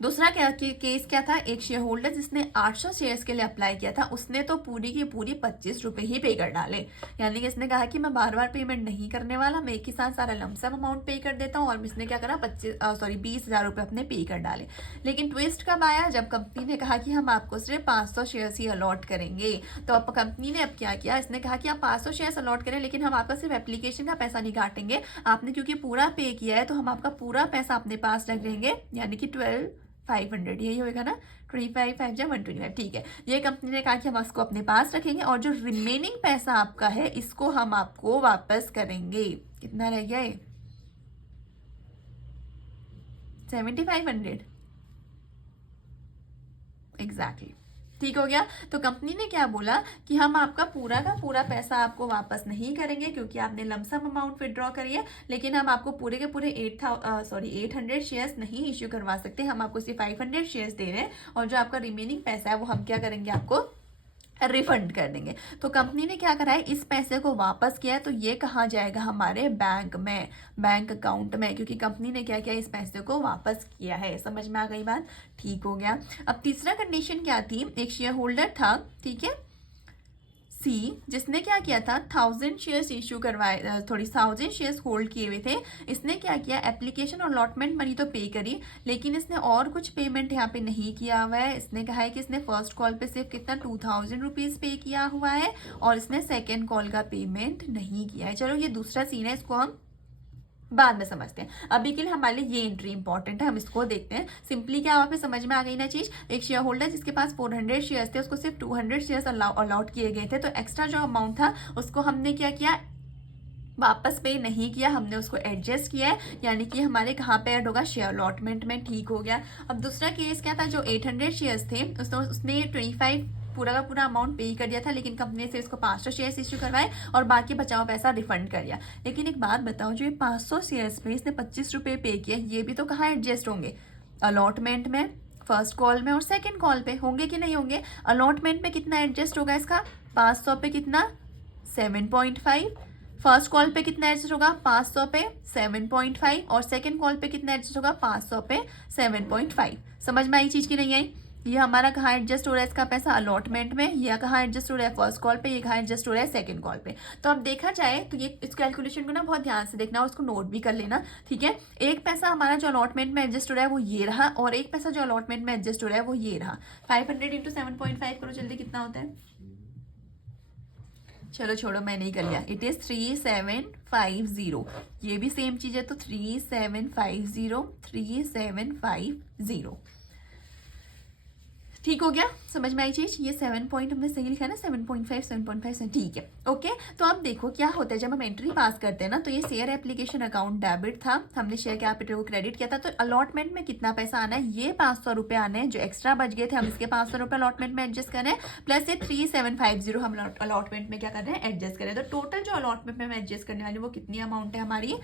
दूसरा केस क्या था, एक शेयर होल्डर जिसने 800 शेयर्स के लिए अप्लाई किया था उसने तो पूरी की पूरी 25 रुपए ही पे कर डाले, यानी कि इसने कहा कि मैं बार बार पेमेंट नहीं करने वाला, मैं एक ही साथ सारा लमसम अमाउंट पे कर देता हूँ, और इसने क्या करा 20,000 रुपए अपने पे कर डाले। लेकिन ट्विस्ट कब आया, जब कंपनी ने कहा कि हम आपको सिर्फ 500 शेयर्स ही अलॉट करेंगे। तो अब कंपनी ने अब क्या किया, इसने कहा कि आप 500 शेयर्स अलॉट करें लेकिन हम आपका सिर्फ एप्लीकेशन का पैसा नहीं काटेंगे, आपने क्योंकि पूरा पे किया है तो हम आपका पूरा पैसा अपने पास रख लेंगे, यानी कि 12,500 यही होगा ना, 25 5 जा 125। ठीक है, ये कंपनी ने कहा कि हम इसको अपने पास रखेंगे और जो रिमेनिंग पैसा आपका है इसको हम आपको वापस करेंगे। कितना रह गया ये, 7,500 एग्जैक्टली। ठीक हो गया। तो कंपनी ने क्या बोला कि हम आपका पूरा का पूरा पैसा आपको वापस नहीं करेंगे क्योंकि आपने लमसम अमाउंट विड्रॉ करी है, लेकिन हम आपको पूरे के पूरे 800 शेयर्स नहीं इश्यू करवा सकते, हम आपको सिर्फ 500 शेयर्स दे रहे हैं और जो आपका रिमेनिंग पैसा है वो हम क्या करेंगे, आपको रिफंड कर देंगे। तो कंपनी ने क्या करा है, इस पैसे को वापस किया है, तो ये कहाँ जाएगा, हमारे बैंक में, बैंक अकाउंट में, क्योंकि कंपनी ने क्या किया, इस पैसे को वापस किया है। समझ में आ गई बात। ठीक हो गया। अब तीसरा कंडीशन क्या थी, एक शेयर होल्डर था, ठीक है, सी, जिसने क्या किया था 1000 शेयर्स इश्यू करवाए, 1000 शेयर्स होल्ड किए हुए थे। इसने क्या किया, एप्लीकेशन और अलॉटमेंट मनी तो पे करी, लेकिन इसने और कुछ पेमेंट यहाँ पे नहीं किया हुआ है। इसने कहा है कि इसने फर्स्ट कॉल पे सिर्फ कितना 2000 रुपीज पे किया हुआ है और इसने सेकेंड कॉल का पेमेंट नहीं किया है। चलो ये दूसरा सीन है, इसको हम बाद में समझते हैं, अभी के लिए हमारे लिए ये एंट्री इंपॉर्टेंट है, हम इसको देखते हैं। सिंपली क्या वहां पे समझ में आ गई ना चीज, एक शेयर होल्डर जिसके पास 400 शेयर्स थे उसको सिर्फ 200 शेयर्स अलॉट किए गए थे, तो एक्स्ट्रा जो अमाउंट था उसको हमने क्या किया, वापस पे नहीं किया, हमने उसको एडजस्ट किया है, यानी कि हमारे कहाँ पे ऐड होगा, शेयर अलॉटमेंट में। ठीक हो गया। अब दूसरा केस क्या था, जो 800 शेयर्स थे उसने 25 पूरा का पूरा अमाउंट पे कर दिया था, लेकिन कंपनी से इसको 500 शेयर्स इश्यू करवाए और बाकी बचा हुआ पैसा रिफंड कर दिया। लेकिन एक बात बताओ, जो ये 500 शेयर्स पे इसने 25 रुपए पे किया, ये भी तो कहाँ एडजस्ट होंगे, अलॉटमेंट में, फर्स्ट कॉल में और सेकंड कॉल पे होंगे कि नहीं होंगे। अलॉटमेंट में कितना एडजस्ट होगा इसका, 500 पे कितना 7.5, फर्स्ट कॉल पे कितना एडजस्ट होगा 500 पे 7.5 और सेकंड कॉल पे कितना एडजस्ट होगा 500 पे 7.5। समझ में आई चीज की नहीं आई। ये हमारा कहाँ एडजस्ट हो रहा है इसका पैसा, अलॉटमेंट में, ये कहाँ एडजस्ट हो रहा है फर्स्ट कॉल पे, ये कहाँ एडजस्ट हो रहा है सेकंड कॉल पे। तो अब देखा जाए तो ये इस कैलकुलेशन को ना बहुत ध्यान से देखना और उसको नोट भी कर लेना। ठीक है, एक पैसा हमारा जो अलॉटमेंट में एडजस्ट हो रहा है वो ये रहा और एक पैसा जो अलॉटमेंट में एडजस्ट हो रहा है वो ये रहा। 500 इंटू 7.5 करो जल्दी, कितना होता है, चलो छोड़ो मैं नहीं कर लिया, इट इज 3750। ये भी सेम चीज है, तो 3750। ठीक हो गया, समझ में आई चीज। ये 7 पॉइंट हमने सही लिखा है ना, 7.5 ठीक है। ओके, तो अब देखो क्या होता है जब हम एंट्री पास करते हैं ना, तो ये शेयर एप्लीकेशन अकाउंट डेबिट था, हमने शेयर कैपिटल को क्रेडिट किया था, तो अलॉटमेंट में कितना पैसा आना है, ये 500 रुपए आने हैं, जो एक्स्ट्रा बच गए थे हम इसके 500 रुपए अलॉटमेंट में एडजस्ट कर रहे हैं, प्लस ये 3750 हम अलॉटमेंट में क्या कर रहे हैं, एडजस्ट कर रहे हैं। तो टोटल जो अलॉटमेंट में एडजस्ट करने वाली वो कितनी अमाउंट है हमारी,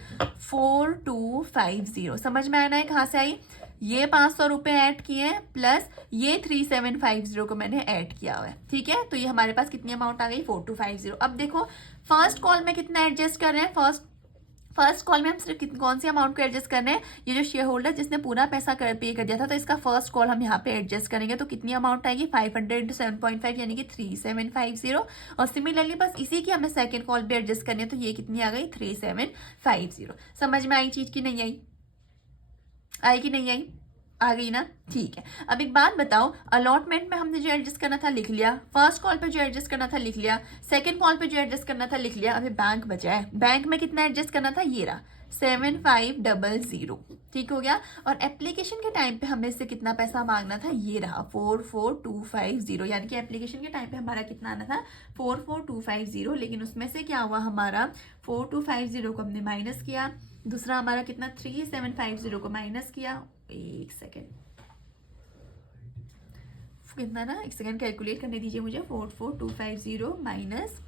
4250। समझ में आना है कहाँ से आई, ये 500 रुपए ऐड किए हैं प्लस ये 3750 को मैंने ऐड किया हुआ है। ठीक है, तो ये हमारे पास कितनी अमाउंट आ गई, 4250। अब देखो फर्स्ट कॉल में कितना एडजस्ट कर रहे हैं, फर्स्ट फर्स्ट कॉल में हम सिर्फ कौन सी अमाउंट को एडजस्ट कर रहे हैं, ये जो शेयर होल्डर जिसने पूरा पैसा पे कर दिया था, तो इसका फर्स्ट कॉल हम यहाँ पे एडजस्ट करेंगे। तो कितनी अमाउंट आएगी, 500 into 7.5 यानी कि 3750। और सिमिलरली बस इसी की हमें सेकंड कॉल भी एडजस्ट करनी है, तो ये कितनी आ गई, 3750। समझ में आई चीज की नहीं आई, आई कि नहीं आई, आ गई ना, ठीक है। अब एक बात बताओ, अलॉटमेंट में हमने जो एडजस्ट करना था लिख लिया, फर्स्ट कॉल पे जो एडजस्ट करना था लिख लिया, सेकंड कॉल पे जो एडजस्ट करना था लिख लिया। अभी बैंक बचा है, बैंक में कितना एडजस्ट करना था, ये रहा 7500, ठीक हो गया। और एप्लीकेशन के टाइम पे हमें इससे कितना पैसा मांगना था, ये रहा 44250, यानी कि एप्लीकेशन के टाइम पे हमारा कितना आना था, 44250। लेकिन उसमें से क्या हुआ, हमारा 4250 को हमने माइनस किया, दूसरा हमारा कितना 3750 को माइनस किया। एक सेकेंड, कितना ना, एक सेकेंड कैलकुलेट करने दीजिए मुझे। 44250 माइनस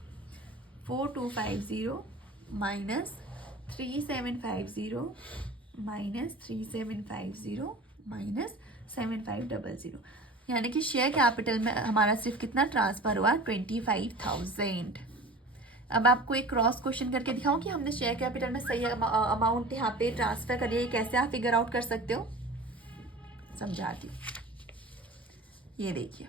4250 माइनस 3750 माइनस 3750 माइनस 7500, यानी कि शेयर कैपिटल में हमारा सिर्फ कितना ट्रांसफर हुआ, 25,000। अब आपको एक क्रॉस क्वेश्चन करके दिखाऊं कि हमने शेयर कैपिटल में सही अमाउंट यहाँ पे ट्रांसफर करी है, कैसे आप फिगर आउट कर सकते हो, समझाती हूँ। ये देखिए,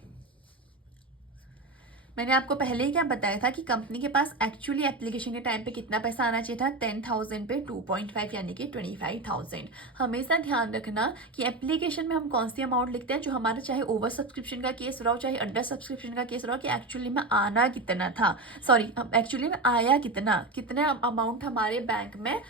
मैंने आपको पहले ही क्या बताया था कि कंपनी के पास एक्चुअली एप्लीकेशन के टाइम पे कितना पैसा आना चाहिए था, 10,000 पे 2.5 यानी कि 25,000। हमेशा ध्यान रखना कि एप्लीकेशन में हम कौन सी अमाउंट लिखते हैं, जो हमारा चाहे ओवर सब्सक्रिप्शन का केस रहो चाहे अंडर सब्सक्रिप्शन का केस रहो, कि एक्चुअली में आना कितना था, सॉरी एक्चुअली में आया कितना अमाउंट हमारे बैंक में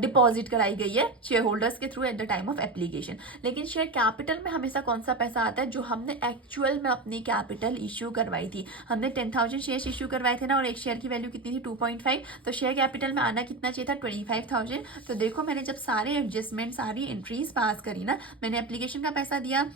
डिपॉजिट कराई गई है शेयर होल्डर्स के through eight the time of application. लेकिन शेयर कैपिटल में हमेशा कौन सा पैसा आता है, जो हमने एक्चुअल में अपनी कैपिटल इश्यू करवाई थी। हमने 10,000 शेयर इश्यू करवाए थे ना, और एक शेयर की वैल्यू कितनी थी, 2.5। तो शेयर कैपिटल में आना कितना चाहिए था, 25,000। तो देखो मैंने जब सारे एडजस्टमेंट, सारी एंट्रीज पास करी ना, मैंने एप्लीकेशन का पैसा दिया,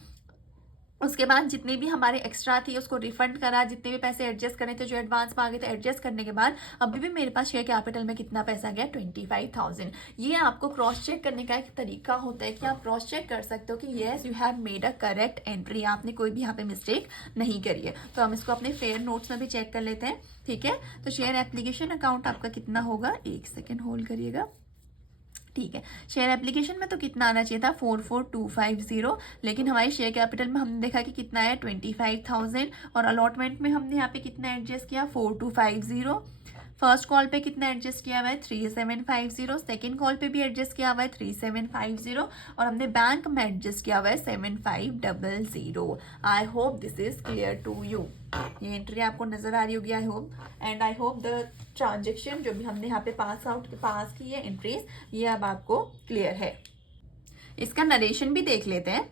उसके बाद जितने भी हमारे एक्स्ट्रा थी उसको रिफंड करा, जितने भी पैसे एडजस्ट करने थे जो एडवांस मांगे थे एडजस्ट करने के बाद अभी भी मेरे पास शेयर कैपिटल में कितना पैसा गया, 25,000। ये आपको क्रॉस चेक करने का एक तरीका होता है कि आप क्रॉस चेक कर सकते हो कि yes you have made a correct entry, आपने कोई भी यहाँ पे मिस्टेक नहीं करी है। तो हम इसको अपने फेयर नोट्स में भी चेक कर लेते हैं, ठीक है। तो शेयर एप्लीकेशन अकाउंट आपका कितना होगा, एक सेकेंड होल्ड करिएगा, ठीक है। शेयर एप्लीकेशन में तो कितना आना चाहिए था, 44,250, लेकिन हमारे शेयर कैपिटल में हमने देखा कि कितना है, 25,000। और अलॉटमेंट में हमने यहाँ पे कितना एडजस्ट किया, 4250। फर्स्ट कॉल पे कितना एडजस्ट किया हुआ है, 3750। सेकेंड कॉल पे भी एडजस्ट किया हुआ है 3750, और हमने बैंक में एडजस्ट किया हुआ है 7500। I hope this is clear to you. ये एंट्री आपको नजर आ रही होगी, I hope, and I hope the transaction जो भी हमने यहाँ पे पास की है एंट्रीज, ये अब आपको क्लियर है। इसका नरेशन भी देख लेते हैं।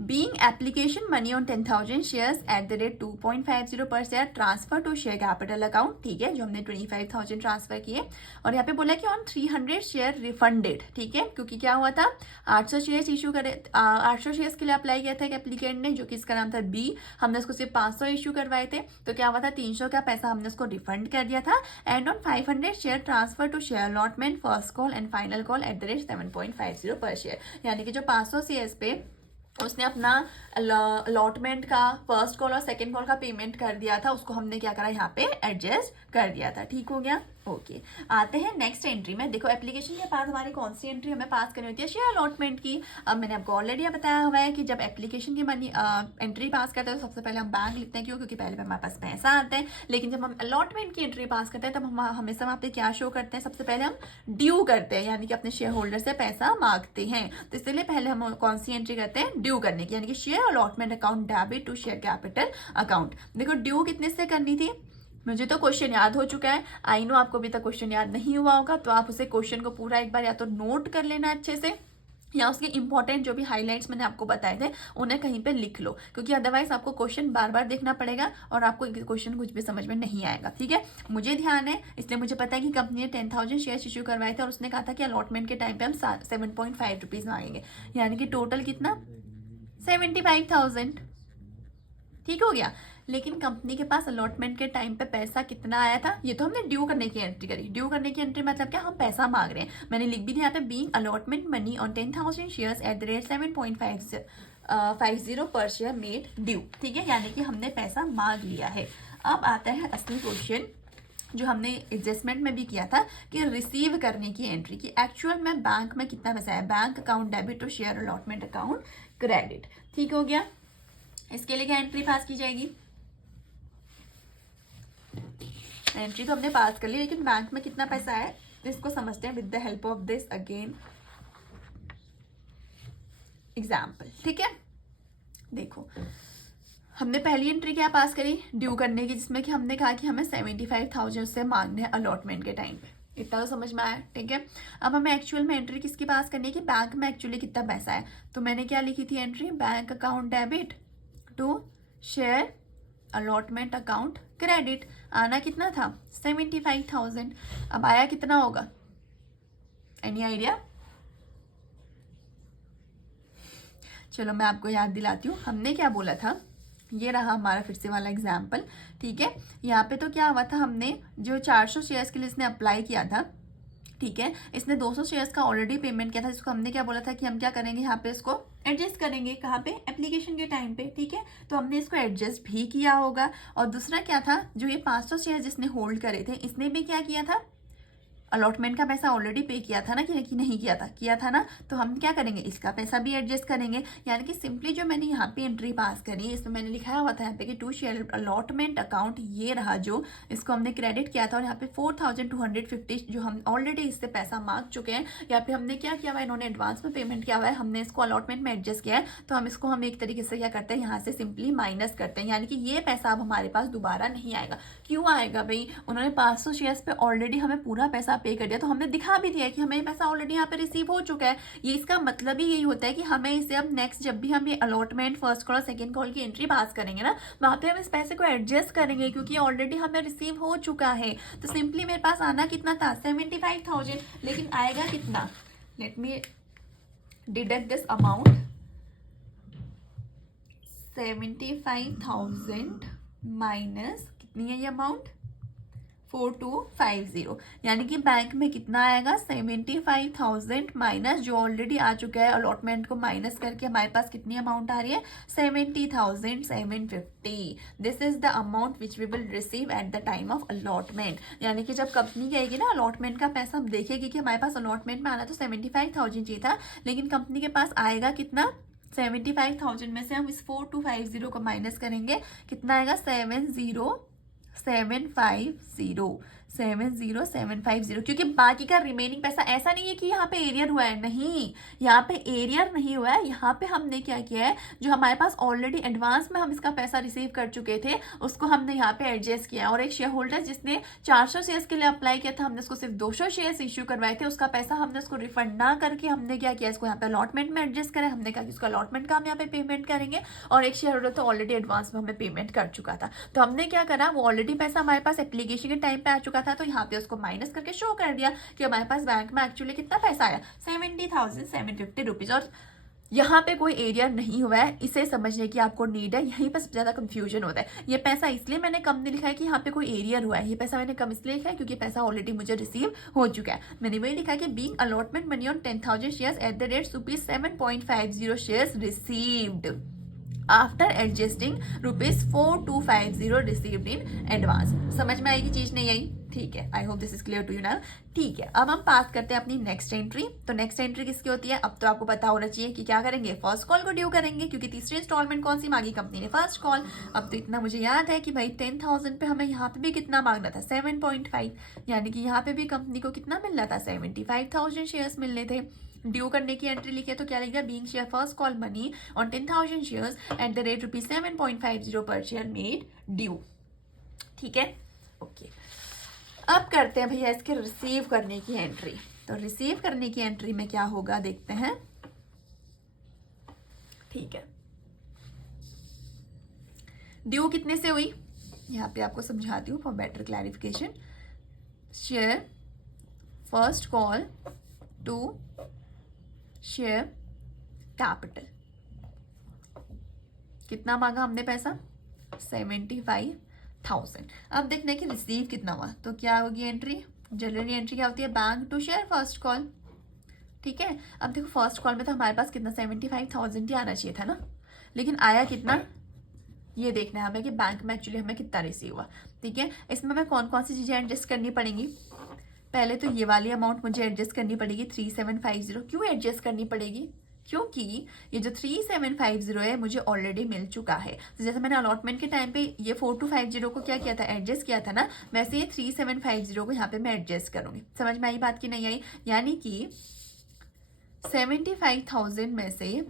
Being application money on 10,000 shares at the rate 2.50 per share transfer to share capital account, ठीक है, जो हमने 25,000 ट्रांसफर किए। और यहाँ पे बोला कि ऑन 300 शेयर रिफंडेड, ठीक है, क्योंकि क्या हुआ था, 800 शेयर्स इशू करे, 800 शेयर्स के लिए अप्लाई किया था एक एप्लीकेंट ने, जो कि इसका नाम था बी। हमने उसको सिर्फ 500 इशू करवाए थे, तो क्या हुआ था, 300 का पैसा हमने उसको रिफंड कर दिया था। And on 500 share transfer to share allotment first call and final call at the rate 7.50 per share, यानी कि जो 500 शेयर्स पे उसने अपना अलॉटमेंट का फर्स्ट कॉल और सेकंड कॉल का पेमेंट कर दिया था, उसको हमने क्या करा, यहाँ पे एडजस्ट कर दिया था, ठीक हो गया, ओके। आते हैं नेक्स्ट एंट्री में। देखो एप्लीकेशन के पास हमारी कौन सी एंट्री हमें पास करनी होती है, शेयर अलॉटमेंट की। अब मैंने आपको ऑलरेडी बताया हुआ है कि जब एप्लीकेशन की मनी एंट्री पास करते हैं तो सबसे पहले हम बैंक लिखते हैं, क्यों, क्योंकि पहले हमारे पास पैसा आता है। लेकिन जब हम अलॉटमेंट की एंट्री पास करते हैं तब हम हमेशा वहाँ पे क्या शो करते हैं, सबसे पहले हम ड्यू करते हैं, यानी कि अपने शेयर होल्डर से पैसा मांगते हैं। तो इसलिए पहले हम कौन सी एंट्री करते हैं, ड्यू करने की, यानी कि share allotment account debit to share capital account. देखो ड्यू कितने से करनी थी, मुझे तो क्वेश्चन याद हो चुका है, आई नो आपको अभी तक क्वेश्चन याद नहीं हुआ होगा, तो आप उसे क्वेश्चन को पूरा एक बार या तो नोट कर लेना अच्छे से, या उसके इंपॉर्टेंट जो भी हाइलाइट्स मैंने आपको बताए थे उन्हें कहीं पे लिख लो, क्योंकि अदरवाइज आपको क्वेश्चन बार बार देखना पड़ेगा और आपको क्वेश्चन कुछ भी समझ में नहीं आएगा, ठीक है। मुझे ध्यान है, इसलिए मुझे पता है कि कंपनी ने 10,000 शेयर इशू करवाए थे और उसने कहा था कि अलॉटमेंट के टाइम पे हम 7.5 रुपीज मांगेंगे, यानी कि टोटल कितना, 75,000, ठीक हो गया। लेकिन कंपनी के पास अलॉटमेंट के टाइम पे पैसा कितना आया था, ये तो हमने ड्यू करने की एंट्री करी। ड्यू करने की एंट्री मतलब क्या, हम पैसा मांग रहे हैं। मैंने लिख भी दिया यहाँ पे, being allotment money on 10,000 shares at the rate 7.50 per share made due, ठीक है, यानी कि हमने पैसा मांग लिया है। अब आता है असली क्वेश्चन, जो हमने एडजस्टमेंट में भी किया था कि रिसीव करने की एंट्री की एक्चुअल में बैंक में कितना पैसा है, बैंक अकाउंट डेबिट और शेयर अलॉटमेंट अकाउंट क्रेडिट। ठीक हो गया। इसके लिए क्या एंट्री पास की जाएगी, एंट्री तो हमने पास कर ली, लेकिन बैंक में कितना पैसा है इसको समझते हैं with the help of this again example. ठीक है, देखो हमने पहली एंट्री क्या पास करी, ड्यू करने की, जिसमें कि हमने कहा कि हमें 75,000 से मांगने हैं अलॉटमेंट के टाइम पे। इतना तो समझ में आया। ठीक है, अब हमें एक्चुअल में एंट्री किसकी पास करनी है कि बैंक में एक्चुअली कितना पैसा है। तो मैंने क्या लिखी थी entry, bank account debit to share allotment account credit. आना कितना था 75,000, अब आया कितना होगा, एनी आइडिया? चलो मैं आपको याद दिलाती हूँ, हमने क्या बोला था, ये रहा हमारा फिर से वाला एग्जाम्पल। ठीक है, यहाँ पे तो क्या हुआ था, हमने जो 400 शेयर्स के लिए इसने अप्लाई किया था, ठीक है, इसने 200 शेयर्स का ऑलरेडी पेमेंट किया था, जिसको हमने क्या बोला था कि हम क्या करेंगे, यहाँ पे इसको एडजस्ट करेंगे। कहाँ पे, एप्लीकेशन के टाइम पे। ठीक है, तो हमने इसको एडजस्ट भी किया होगा। और दूसरा क्या था, जो ये 500 शेयर जिसने होल्ड करे थे, इसने भी क्या किया था, अलॉटमेंट का पैसा ऑलरेडी पे किया था ना, कि नहीं किया था ना, तो हम क्या करेंगे, इसका पैसा भी एडजस्ट करेंगे। यानी कि सिंपली जो मैंने यहाँ पे एंट्री पास करी, इसमें मैंने लिखा हुआ था यहाँ पे कि टू शेयर अलॉटमेंट अकाउंट, ये रहा जो, इसको हमने क्रेडिट किया था। और यहाँ पे 4,250 जो हम ऑलरेडी इससे पैसा मांग चुके हैं, यहाँ पे हमने क्या किया हुआ है, इन्होंने एडवांस में पेमेंट किया हुआ है, हमने इसको अलॉटमेंट में एडजस्ट किया है, तो हम एक तरीके से क्या करते हैं, यहाँ से सिंपली माइनस करते हैं। यानी कि ये पैसा अब हमारे पास दोबारा नहीं आएगा। क्यों आएगा भाई, उन्होंने 500 शेयर्स पे ऑलरेडी हमें पूरा पैसा पे कर दिया, तो हमने दिखा भी दिया कि हमें पैसा ऑलरेडी यहाँ पे रिसीव हो चुका है। ये इसका मतलब ही यही होता है कि हमें इसे अब नेक्स्ट जब भी हम ये allotment first call second call की एंट्री पास करेंगे ना, वहां पे हम इस पैसे को एडजस्ट करेंगे, क्योंकि ऑलरेडी हमें रिसीव हो चुका है। तो सिंपली मेरे पास आना कितना था 75,000, लेकिन आएगा कितना, let me deduct this amount, 75,000 minus कितनी है ये अमाउंट, 4250, यानी कि बैंक में कितना आएगा 75,000 माइनस जो ऑलरेडी आ चुका है, अलॉटमेंट को माइनस करके हमारे पास कितनी अमाउंट आ रही है 70,750। This is the amount which we will receive at the time of allotment. यानी कि जब कंपनी कहेगी ना अलॉटमेंट का पैसा, हम देखेगी कि हमारे पास अलॉटमेंट में आना तो 75,000 चाहिए था, लेकिन कंपनी के पास आएगा कितना 75,000 में से हम इस 4250 को माइनस करेंगे, कितना आएगा 70,750, क्योंकि बाकी का रिमेनिंग पैसा, ऐसा नहीं है कि यहाँ पे एरियर हुआ है, नहीं, यहाँ पे एरियर नहीं हुआ है। यहाँ पे हमने क्या किया है, जो हमारे पास ऑलरेडी एडवांस में हम इसका पैसा रिसीव कर चुके थे, उसको हमने यहाँ पे एडजस्ट किया। और एक शेयर होल्डर जिसने 400 शेयर्स के लिए अप्लाई किया था, हमने उसको सिर्फ 200 शेयर्स इश्यू करवाए थे, उसका पैसा हमने उसको रिफंड ना करके हमने क्या किया, इसको यहाँ पे अलॉटमेंट में एडजस्ट करा। हमने कहा कि उसका अलॉटमेंट का हम यहाँ पे पेमेंट करेंगे, और एक शेयर होल्डर तो ऑलरेडी एडवांस में हमें पेमेंट कर चुका था, तो हमने क्या करा, वो ऑलरेडी पैसा हमारे पास एप्लीकेशन के टाइम पे आ चुका था, तो यहाँ पे उसको माइनस करके शो कर दिया कि हमारे पास बैंक में एक्चुअली कितना पैसा आया 70,750 रुपीज। और यहाँ पे कोई एरियर नहीं हुआ है, इसे समझने की आपको नीड है। यहीं पर सबसे ज्यादा कंफ्यूजन होता है। ये पैसा इसलिए मैंने कम नहीं लिखा है कि यहाँ पे कोई एरियर हुआ है, ये पैसा मैंने कम इसलिए लिखा है क्योंकि पैसा ऑलरेडी मुझे रिसीव हो चुका है। मैंने वही लिखा है कि being allotment money on 10,000 shares at the rate ₹7.50 shares received after adjusting ₹4250 received in advance. समझ में आएगी चीज, नहीं आई? ठीक है, I hope this is clear to you now. ठीक है, अब हम पास करते हैं अपनी नेक्स्ट एंट्री। तो नेक्स्ट एंट्री किसकी होती है, अब तो आपको पता होना चाहिए कि क्या करेंगे, फर्स्ट कॉल को ड्यू करेंगे, क्योंकि तीसरी इंस्टॉलमेंट कौन सी मांगी, कंपनी ने फर्स्ट कॉल। अब तो इतना मुझे याद है कि भाई 10,000 पे हमें यहाँ पे भी कितना मांगना था 7.5, यानी कि यहाँ पे भी कंपनी को कितना मिलना था 75,000 शेयर्स मिलने थे। ड्यू करने की एंट्री लिखे तो क्या लिखा, being share first call money on 10,000 shares at the rate ₹7.50 per share made due. ठीक है, ओके। अब करते हैं भैया इसके रिसीव करने की एंट्री। तो रिसीव करने की एंट्री में क्या होगा देखते हैं। ठीक है, ड्यू कितने से हुई, यहाँ पे आपको समझाती हूँ for better clarification. Share first call to share capital, कितना मांगा हमने पैसा 75,000। अब देखने की रिसीव कितना हुआ, तो क्या होगी एंट्री, जनरली एंट्री क्या होती है, bank to share first call. ठीक है, अब देखो फर्स्ट कॉल में तो हमारे पास कितना 75,000 ही आना चाहिए था ना, लेकिन आया कितना, ये देखना है हमें कि बैंक में एक्चुअली हमें कितना रिसीव हुआ। ठीक है, इसमें हमें कौन कौन सी चीज़ें एडजस्ट करनी पड़ेंगी। पहले तो ये वाली अमाउंट मुझे एडजस्ट करनी पड़ेगी 3750। क्यों एडजस्ट करनी पड़ेगी, क्योंकि ये जो 3750 है मुझे ऑलरेडी मिल चुका है। तो जैसे मैंने अलॉटमेंट के टाइम पे ये 4250 को क्या किया था, एडजस्ट किया था ना, वैसे ये 3750 को यहाँ पे मैं एडजस्ट करूंगी। समझ में आई बात की नहीं आई। यानी कि 75,000 में से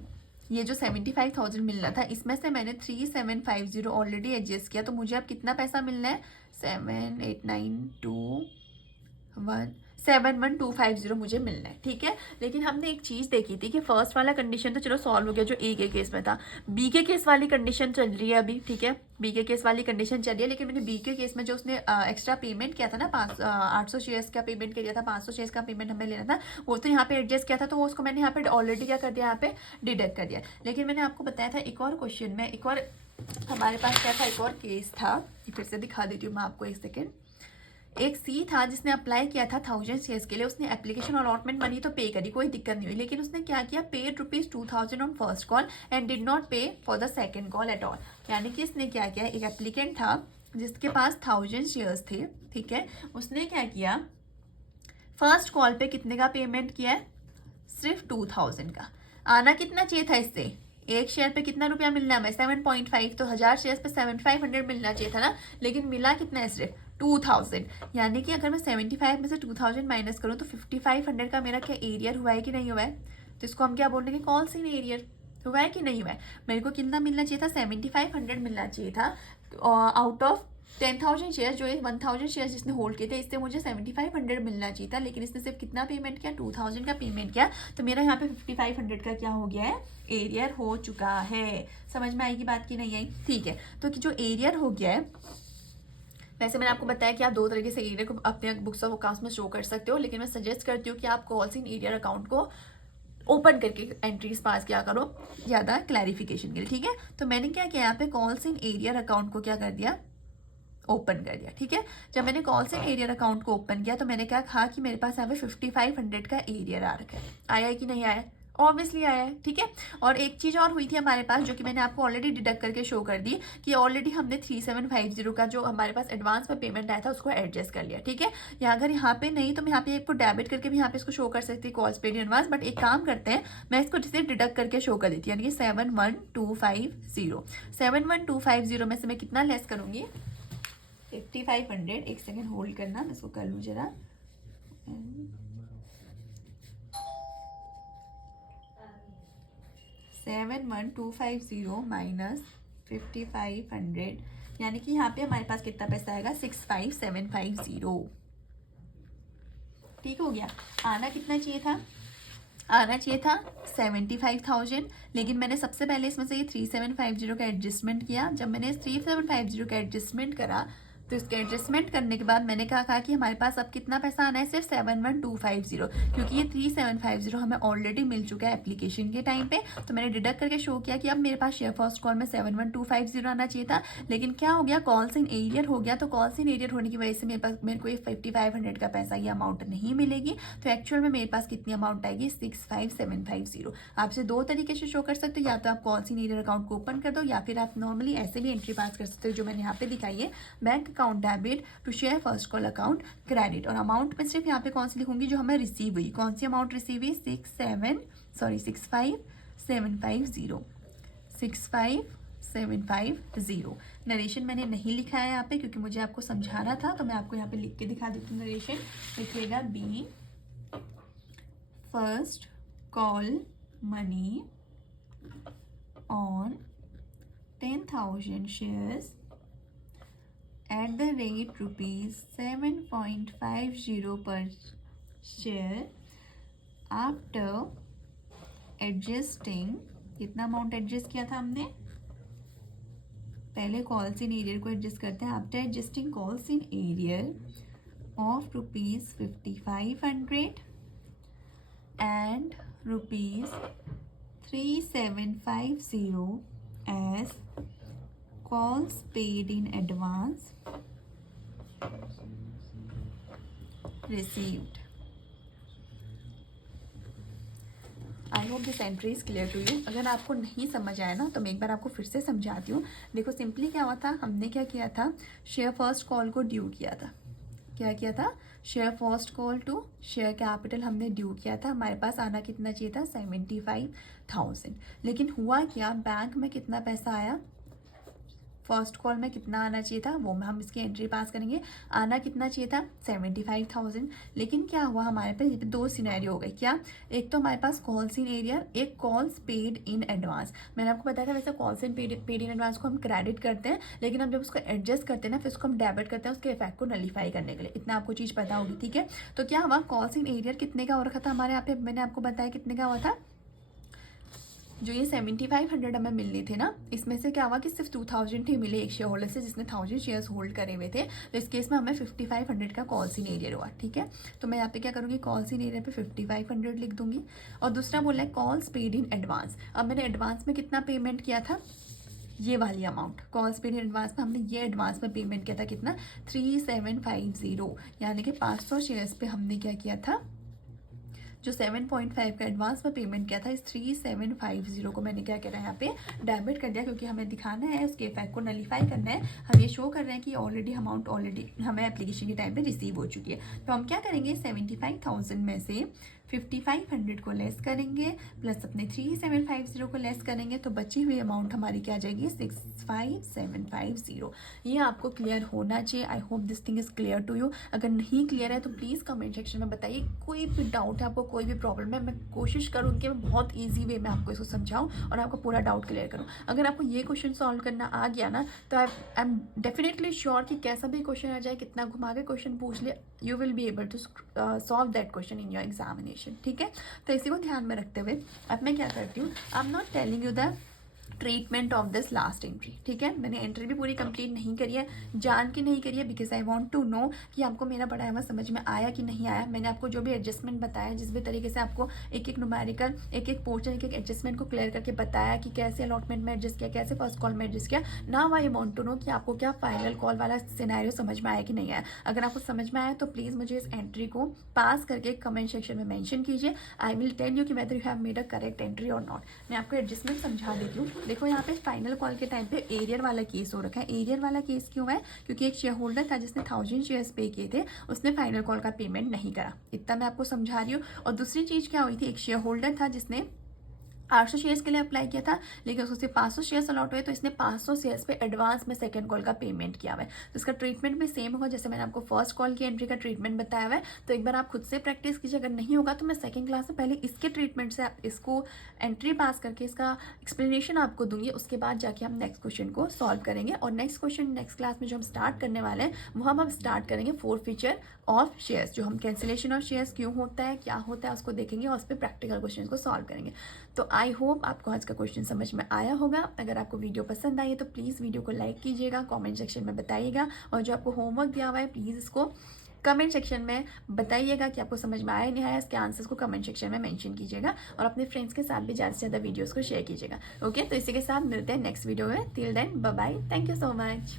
ये जो 75,000 मिलना था, इसमें से मैंने 3750 ऑलरेडी एडजस्ट किया। तो मुझे अब कितना पैसा मिलना है, 7,892,171,250 मुझे मिलना है। ठीक है, लेकिन हमने एक चीज देखी थी कि फर्स्ट वाला कंडीशन तो चलो सॉल्व हो गया जो ए के केस में था, बी के केस वाली कंडीशन चल रही है अभी। ठीक है, बी के केस वाली कंडीशन चल रही है, लेकिन मैंने बी के केस में जो उसने एक्स्ट्रा पेमेंट किया था ना, 800 शेयर्स का पेमेंट किया था, 500 शेयर्स का पेमेंट हमें लेना था, वो तो यहाँ पे एडजस्ट किया था, तो वो उसको मैंने यहाँ पे ऑलरेडी क्या कर दिया, यहाँ पे डिडक्ट कर दिया। लेकिन मैंने आपको बताया था एक और क्वेश्चन में, एक और हमारे पास क्या था, एक और केस था, फिर से दिखा देती हूँ मैं आपको, एक सेकेंड। एक सी था जिसने अप्लाई किया था 1000 शेयर्स के लिए, उसने एप्लीकेशन अलॉटमेंट मनी तो पे करी, कोई दिक्कत नहीं हुई, लेकिन उसने क्या किया, paid ₹2000 on first call and did not pay for the second call at all. यानी कि इसने क्या किया, एक एप्लीकेंट था जिसके पास 1000 शेयर्स थे। ठीक है, उसने क्या किया, फर्स्ट कॉल पे कितने का पेमेंट किया है, सिर्फ 2000 का। आना कितना चाहिए था इससे, एक शेयर पे कितना रुपया मिलना है हमें, 7.5, तो 1000 शेयर पे 7500 मिलना चाहिए था ना, लेकिन मिला कितना है, सिर्फ 2000। यानी कि अगर मैं 75 में से 2000 माइनस करूँ तो 5500 का मेरा क्या एरियर हुआ है कि नहीं हुआ है। तो इसको हम क्या बोलेंगे, कॉल्स इन एरियर हुआ है कि नहीं हुआ है। मेरे को कितना मिलना चाहिए था, 7500 मिलना चाहिए था आउट ऑफ 10,000 शेयर, जो 1000 शेयर जिसने होल्ड किए थे, इससे मुझे 7500 मिलना चाहिए था, लेकिन इसने सिर्फ कितना पेमेंट किया, 2000 का पेमेंट किया। तो मेरा यहाँ पे 5500 का क्या हो गया है, एरियर हो चुका है। समझ में आएगी बात की नहीं आई। ठीक है, तो जो एरियर हो गया है, वैसे मैंने आपको बताया कि आप दो तरीके से एरियर को अपने बुक्स ऑफ अकाउंट्स में शो कर सकते हो, लेकिन मैं सजेस्ट करती हूँ कि आप कॉल्स इन एरियर अकाउंट को ओपन करके एंट्रीज पास किया करो, ज़्यादा क्लैरिफिकेशन के लिए। ठीक है, तो मैंने क्या किया, यहाँ पे कॉल्स इन एरियर अकाउंट को क्या कर दिया, ओपन कर दिया। ठीक है, जब मैंने कॉल्स इन एरियर अकाउंट को ओपन किया तो मैंने क्या कहा कि मेरे पास यहाँ पे 5500 का एरियर आ रखा है। आया है कि नहीं आया, ऑब्वियसली आया है। ठीक है, और एक चीज और हुई थी हमारे पास, जो कि मैंने आपको ऑलरेडी डिडक्ट करके शो कर दी, कि ऑलरेडी हमने 3750 का जो हमारे पास एडवांस में पेमेंट आया था उसको एडजस्ट कर लिया। ठीक है, या अगर यहाँ पे नहीं तो मैं यहाँ पे आपको डेबिट करके भी यहाँ पे इसको शो कर सकती हूँ, कॉल्स पेड एडवांस, बट एक काम करते हैं, मैं इसको जिसे डिडक्ट करके शो कर देती हूँ, यानी कि 71250 में से मैं कितना लेस करूंगी, 5500। एक सेकेंड होल्ड करना, मैं इसको कर लूँ जरा। 71250 माइनस 5500, यानी कि यहाँ पे हमारे पास कितना पैसा आएगा, 65750। ठीक हो गया। आना कितना चाहिए था, आना चाहिए था 75,000, लेकिन मैंने सबसे पहले इसमें से ये 3750 का एडजस्टमेंट किया। जब मैंने 3750 का एडजस्टमेंट करा, तो इसके एडजस्टमेंट करने के बाद मैंने कहा कि हमारे पास अब कितना पैसा आना है, सिर्फ 71250, क्योंकि ये 3750 हमें ऑलरेडी मिल चुका है एप्लीकेशन के टाइम पे। तो मैंने डिडक्ट करके शो किया कि अब मेरे पास शेयर फर्स्ट कॉल में 71250 आना चाहिए था, लेकिन क्या हो गया, कॉल्स इन एरियर हो गया। तो कॉल्स इन एरियर होने की वजह से मेरे को ये 5500 का पैसा, ये अमाउंट नहीं मिलेगी। तो एक्चुअल में मेरे पास कितनी अमाउंट आएगी, 65750। आपसे दो तरीके से शो कर सकते हो, या तो आप कॉल्स इन एरियर अकाउंट को ओपन कर दो, या फिर आप नॉर्मली ऐसे भी एंट्री पास कर सकते हो, जो मैंने यहाँ पे दिखाई है, bank account debit to share first call account credit. और अमाउंट में सिर्फ यहाँ पे कौन सी लिखूंगी, जो हमें रिसीव हुई, कौन सी अमाउंट रिसीव हुई, 65750। नरेशन मैंने नहीं लिखा है यहाँ पे, क्योंकि मुझे आपको समझाना था, तो मैं आपको यहाँ पे लिख के दिखा देती हूँ। नरेशन लिखिएगा, be first call money on 10,000 shares at the rate ₹7.50 per share after adjusting, कितना अमाउंट एडजस्ट किया था हमने, पहले कॉल्स इन एरियर को एडजस्ट करते हैं, after adjusting calls in arrear of ₹5500 and ₹3750 as calls paid in advance received। I hope this entry is clear to you. अगर आपको नहीं समझ आया ना तो मैं एक बार आपको फिर से समझाती हूँ। देखो सिंपली क्या हुआ था, हमने क्या किया था, शेयर फर्स्ट कॉल को ड्यू किया था। क्या किया था, share first call to share capital हमने ड्यू किया था। हमारे पास आना कितना चाहिए था, 75,000। लेकिन हुआ क्या, बैंक में कितना पैसा आया, फर्स्ट कॉल में कितना आना चाहिए था वो हम इसकी एंट्री पास करेंगे। आना कितना चाहिए था, 75,000। लेकिन क्या हुआ, हमारे पास दो सिनेरियो हो गए। क्या, एक तो हमारे पास कॉल्स इन एरियर, एक कॉल्स पेड इन एडवांस। मैंने आपको बताया था वैसे calls in paid in advance को हम क्रेडिट करते हैं, लेकिन हम जब उसको एडजस्ट करते हैं ना फिर उसको हम डेबिट करते हैं उसके इफेक्ट को नलीफाई करने के लिए। इतना आपको चीज़ पता होगी, ठीक है। तो क्या हुआ, कॉल्स इन एरियर कितने का हो रखा था हमारे यहाँ पे, मैंने आपको बताया कितने का हुआ था, जो ये 7500 हमें मिलनी थे ना, इसमें से क्या हुआ कि सिर्फ 2000 ही मिले एक शेयर होल्डर से जिसने 1000 शेयर्स होल्ड करे हुए थे। तो इस केस में हमें 5500 का कॉल्स इन एरियर हुआ, ठीक है। तो मैं यहाँ पे क्या करूँगी, कॉल्स इन एरियर पे 5500 लिख दूंगी। और दूसरा बोला है कॉल्स पेड इन एडवांस। अब मैंने एडवांस में कितना पेमेंट किया था, ये वाली amount calls paid in advance में हमने ये एडवांस में पेमेंट किया था कितना, 3750, यानी कि 500 शेयर्स पे हमने क्या किया था, जो 7.5 का एडवांस में पेमेंट किया था, इस 3750 को मैंने क्या करा है यहाँ पे डेबिट कर दिया, क्योंकि हमें दिखाना है उसके इफेक्ट को नलीफाई करना है। हम ये शो कर रहे हैं कि ऑलरेडी अमाउंट ऑलरेडी हमें एप्लीकेशन के टाइम पे रिसीव हो चुकी है। तो हम क्या करेंगे, 75,000 में से 5500 को लेस करेंगे प्लस अपने 3750 को लेस करेंगे, तो बची हुई अमाउंट हमारी क्या आ जाएगी, 65750। ये आपको क्लियर होना चाहिए। I hope this thing is clear to you. अगर नहीं क्लियर है तो प्लीज़ कमेंट सेक्शन में बताइए। कोई भी डाउट है आपको, कोई भी प्रॉब्लम है, मैं कोशिश करूँ कि मैं बहुत ईजी वे में आपको इसको समझाऊँ और आपको पूरा डाउट क्लियर करूँ। अगर आपको ये क्वेश्चन सॉल्व करना आ गया ना तो आई एम डेफिनेटली श्योर कि कैसा भी क्वेश्चन आ जाए, कितना घुमा के क्वेश्चन पूछ ले, you will be able to solve that question in your examination, ठीक है। तो इसी को ध्यान में रखते हुए अब मैं क्या करती हूँ, I am not telling you the treatment of this last entry, ठीक है। मैंने एंट्री भी पूरी कंप्लीट नहीं करी है, जान के नहीं करी है, because I want to know कि आपको मेरा पढ़ाया हुआ समझ में आया कि नहीं आया। मैंने आपको जो भी एडजस्टमेंट बताया, जिस भी तरीके से आपको एक एक न्यूमेरिकल, एक एक पोर्शन, एक एक एडजस्टमेंट को क्लियर करके बताया कि कैसे अलॉटमेंट में एडजस्ट किया, कैसे फर्स्ट कॉल में एडजस्ट किया। Now I want to know कि आपको क्या फाइनल कॉल वाला सिनेरियो समझ में आया कि नहीं आया। अगर आपको समझ में आया तो प्लीज़ मुझे इस एंट्री को पास करके कमेंट सेक्शन में मेंशन कीजिए। आई विल टेल यू कि whether you have made a correct entry और नॉट। मैं आपको एडजस्टमेंट समझा देती हूँ। देखो यहाँ पे फाइनल कॉल के टाइम पे एरियर वाला केस हो रखा है। एरियर वाला केस क्यों है, क्योंकि एक शेयर होल्डर था जिसने 1000 शेयर्स पे किए थे, उसने फाइनल कॉल का पेमेंट नहीं करा। इतना मैं आपको समझा रही हूँ। और दूसरी चीज़ क्या हुई थी, एक शेयर होल्डर था जिसने 800 शेयर्स के लिए अप्लाई किया था, लेकिन उसको सिर्फ 500 शेयर्स अलॉट हुए, तो इसने 500 शेयर्स पे एडवांस में सेकंड कॉल का पेमेंट किया हुआ है। तो इसका ट्रीटमेंट भी सेम होगा जैसे मैंने आपको फर्स्ट कॉल की एंट्री का ट्रीटमेंट बताया हुआ है। तो एक बार आप खुद से प्रैक्टिस कीजिए। अगर नहीं होगा तो मैं सेकंड क्लास से पहले इसके ट्रीटमेंट से इसको एंट्री पास करके इसका एक्सप्लेनेशन आपको दूंगी। उसके बाद जाके हम नेक्स्ट क्वेश्चन को सॉल्व करेंगे। और नेक्स्ट क्वेश्चन नेक्स्ट क्लास में जो हम स्टार्ट करने वाले हैं वो हम अब स्टार्ट करेंगे फोरफीचर ऑफ शेयर्स। जो हम कैंसिलेशन ऑफ शेयर्स क्यों होता है, क्या होता है, उसको देखेंगे और उस पर प्रैक्टिकल क्वेश्चन को सॉल्व करेंगे। तो आई होप आपको आज का क्वेश्चन समझ में आया होगा। अगर आपको वीडियो पसंद आई है तो प्लीज़ वीडियो को लाइक कीजिएगा, कमेंट सेक्शन में बताइएगा। और जो आपको होमवर्क दिया हुआ है प्लीज़ इसको कमेंट सेक्शन में बताइएगा कि आपको समझ में आया नहीं आया। इसके आंसर्स को कमेंट सेक्शन में मेंशन कीजिएगा और अपने फ्रेंड्स के साथ भी ज़्यादा से ज़्यादा वीडियोज़ को शेयर कीजिएगा। ओके, तो इसी के साथ मिलते हैं नेक्स्ट वीडियो में। Till then bye bye, thank you so much.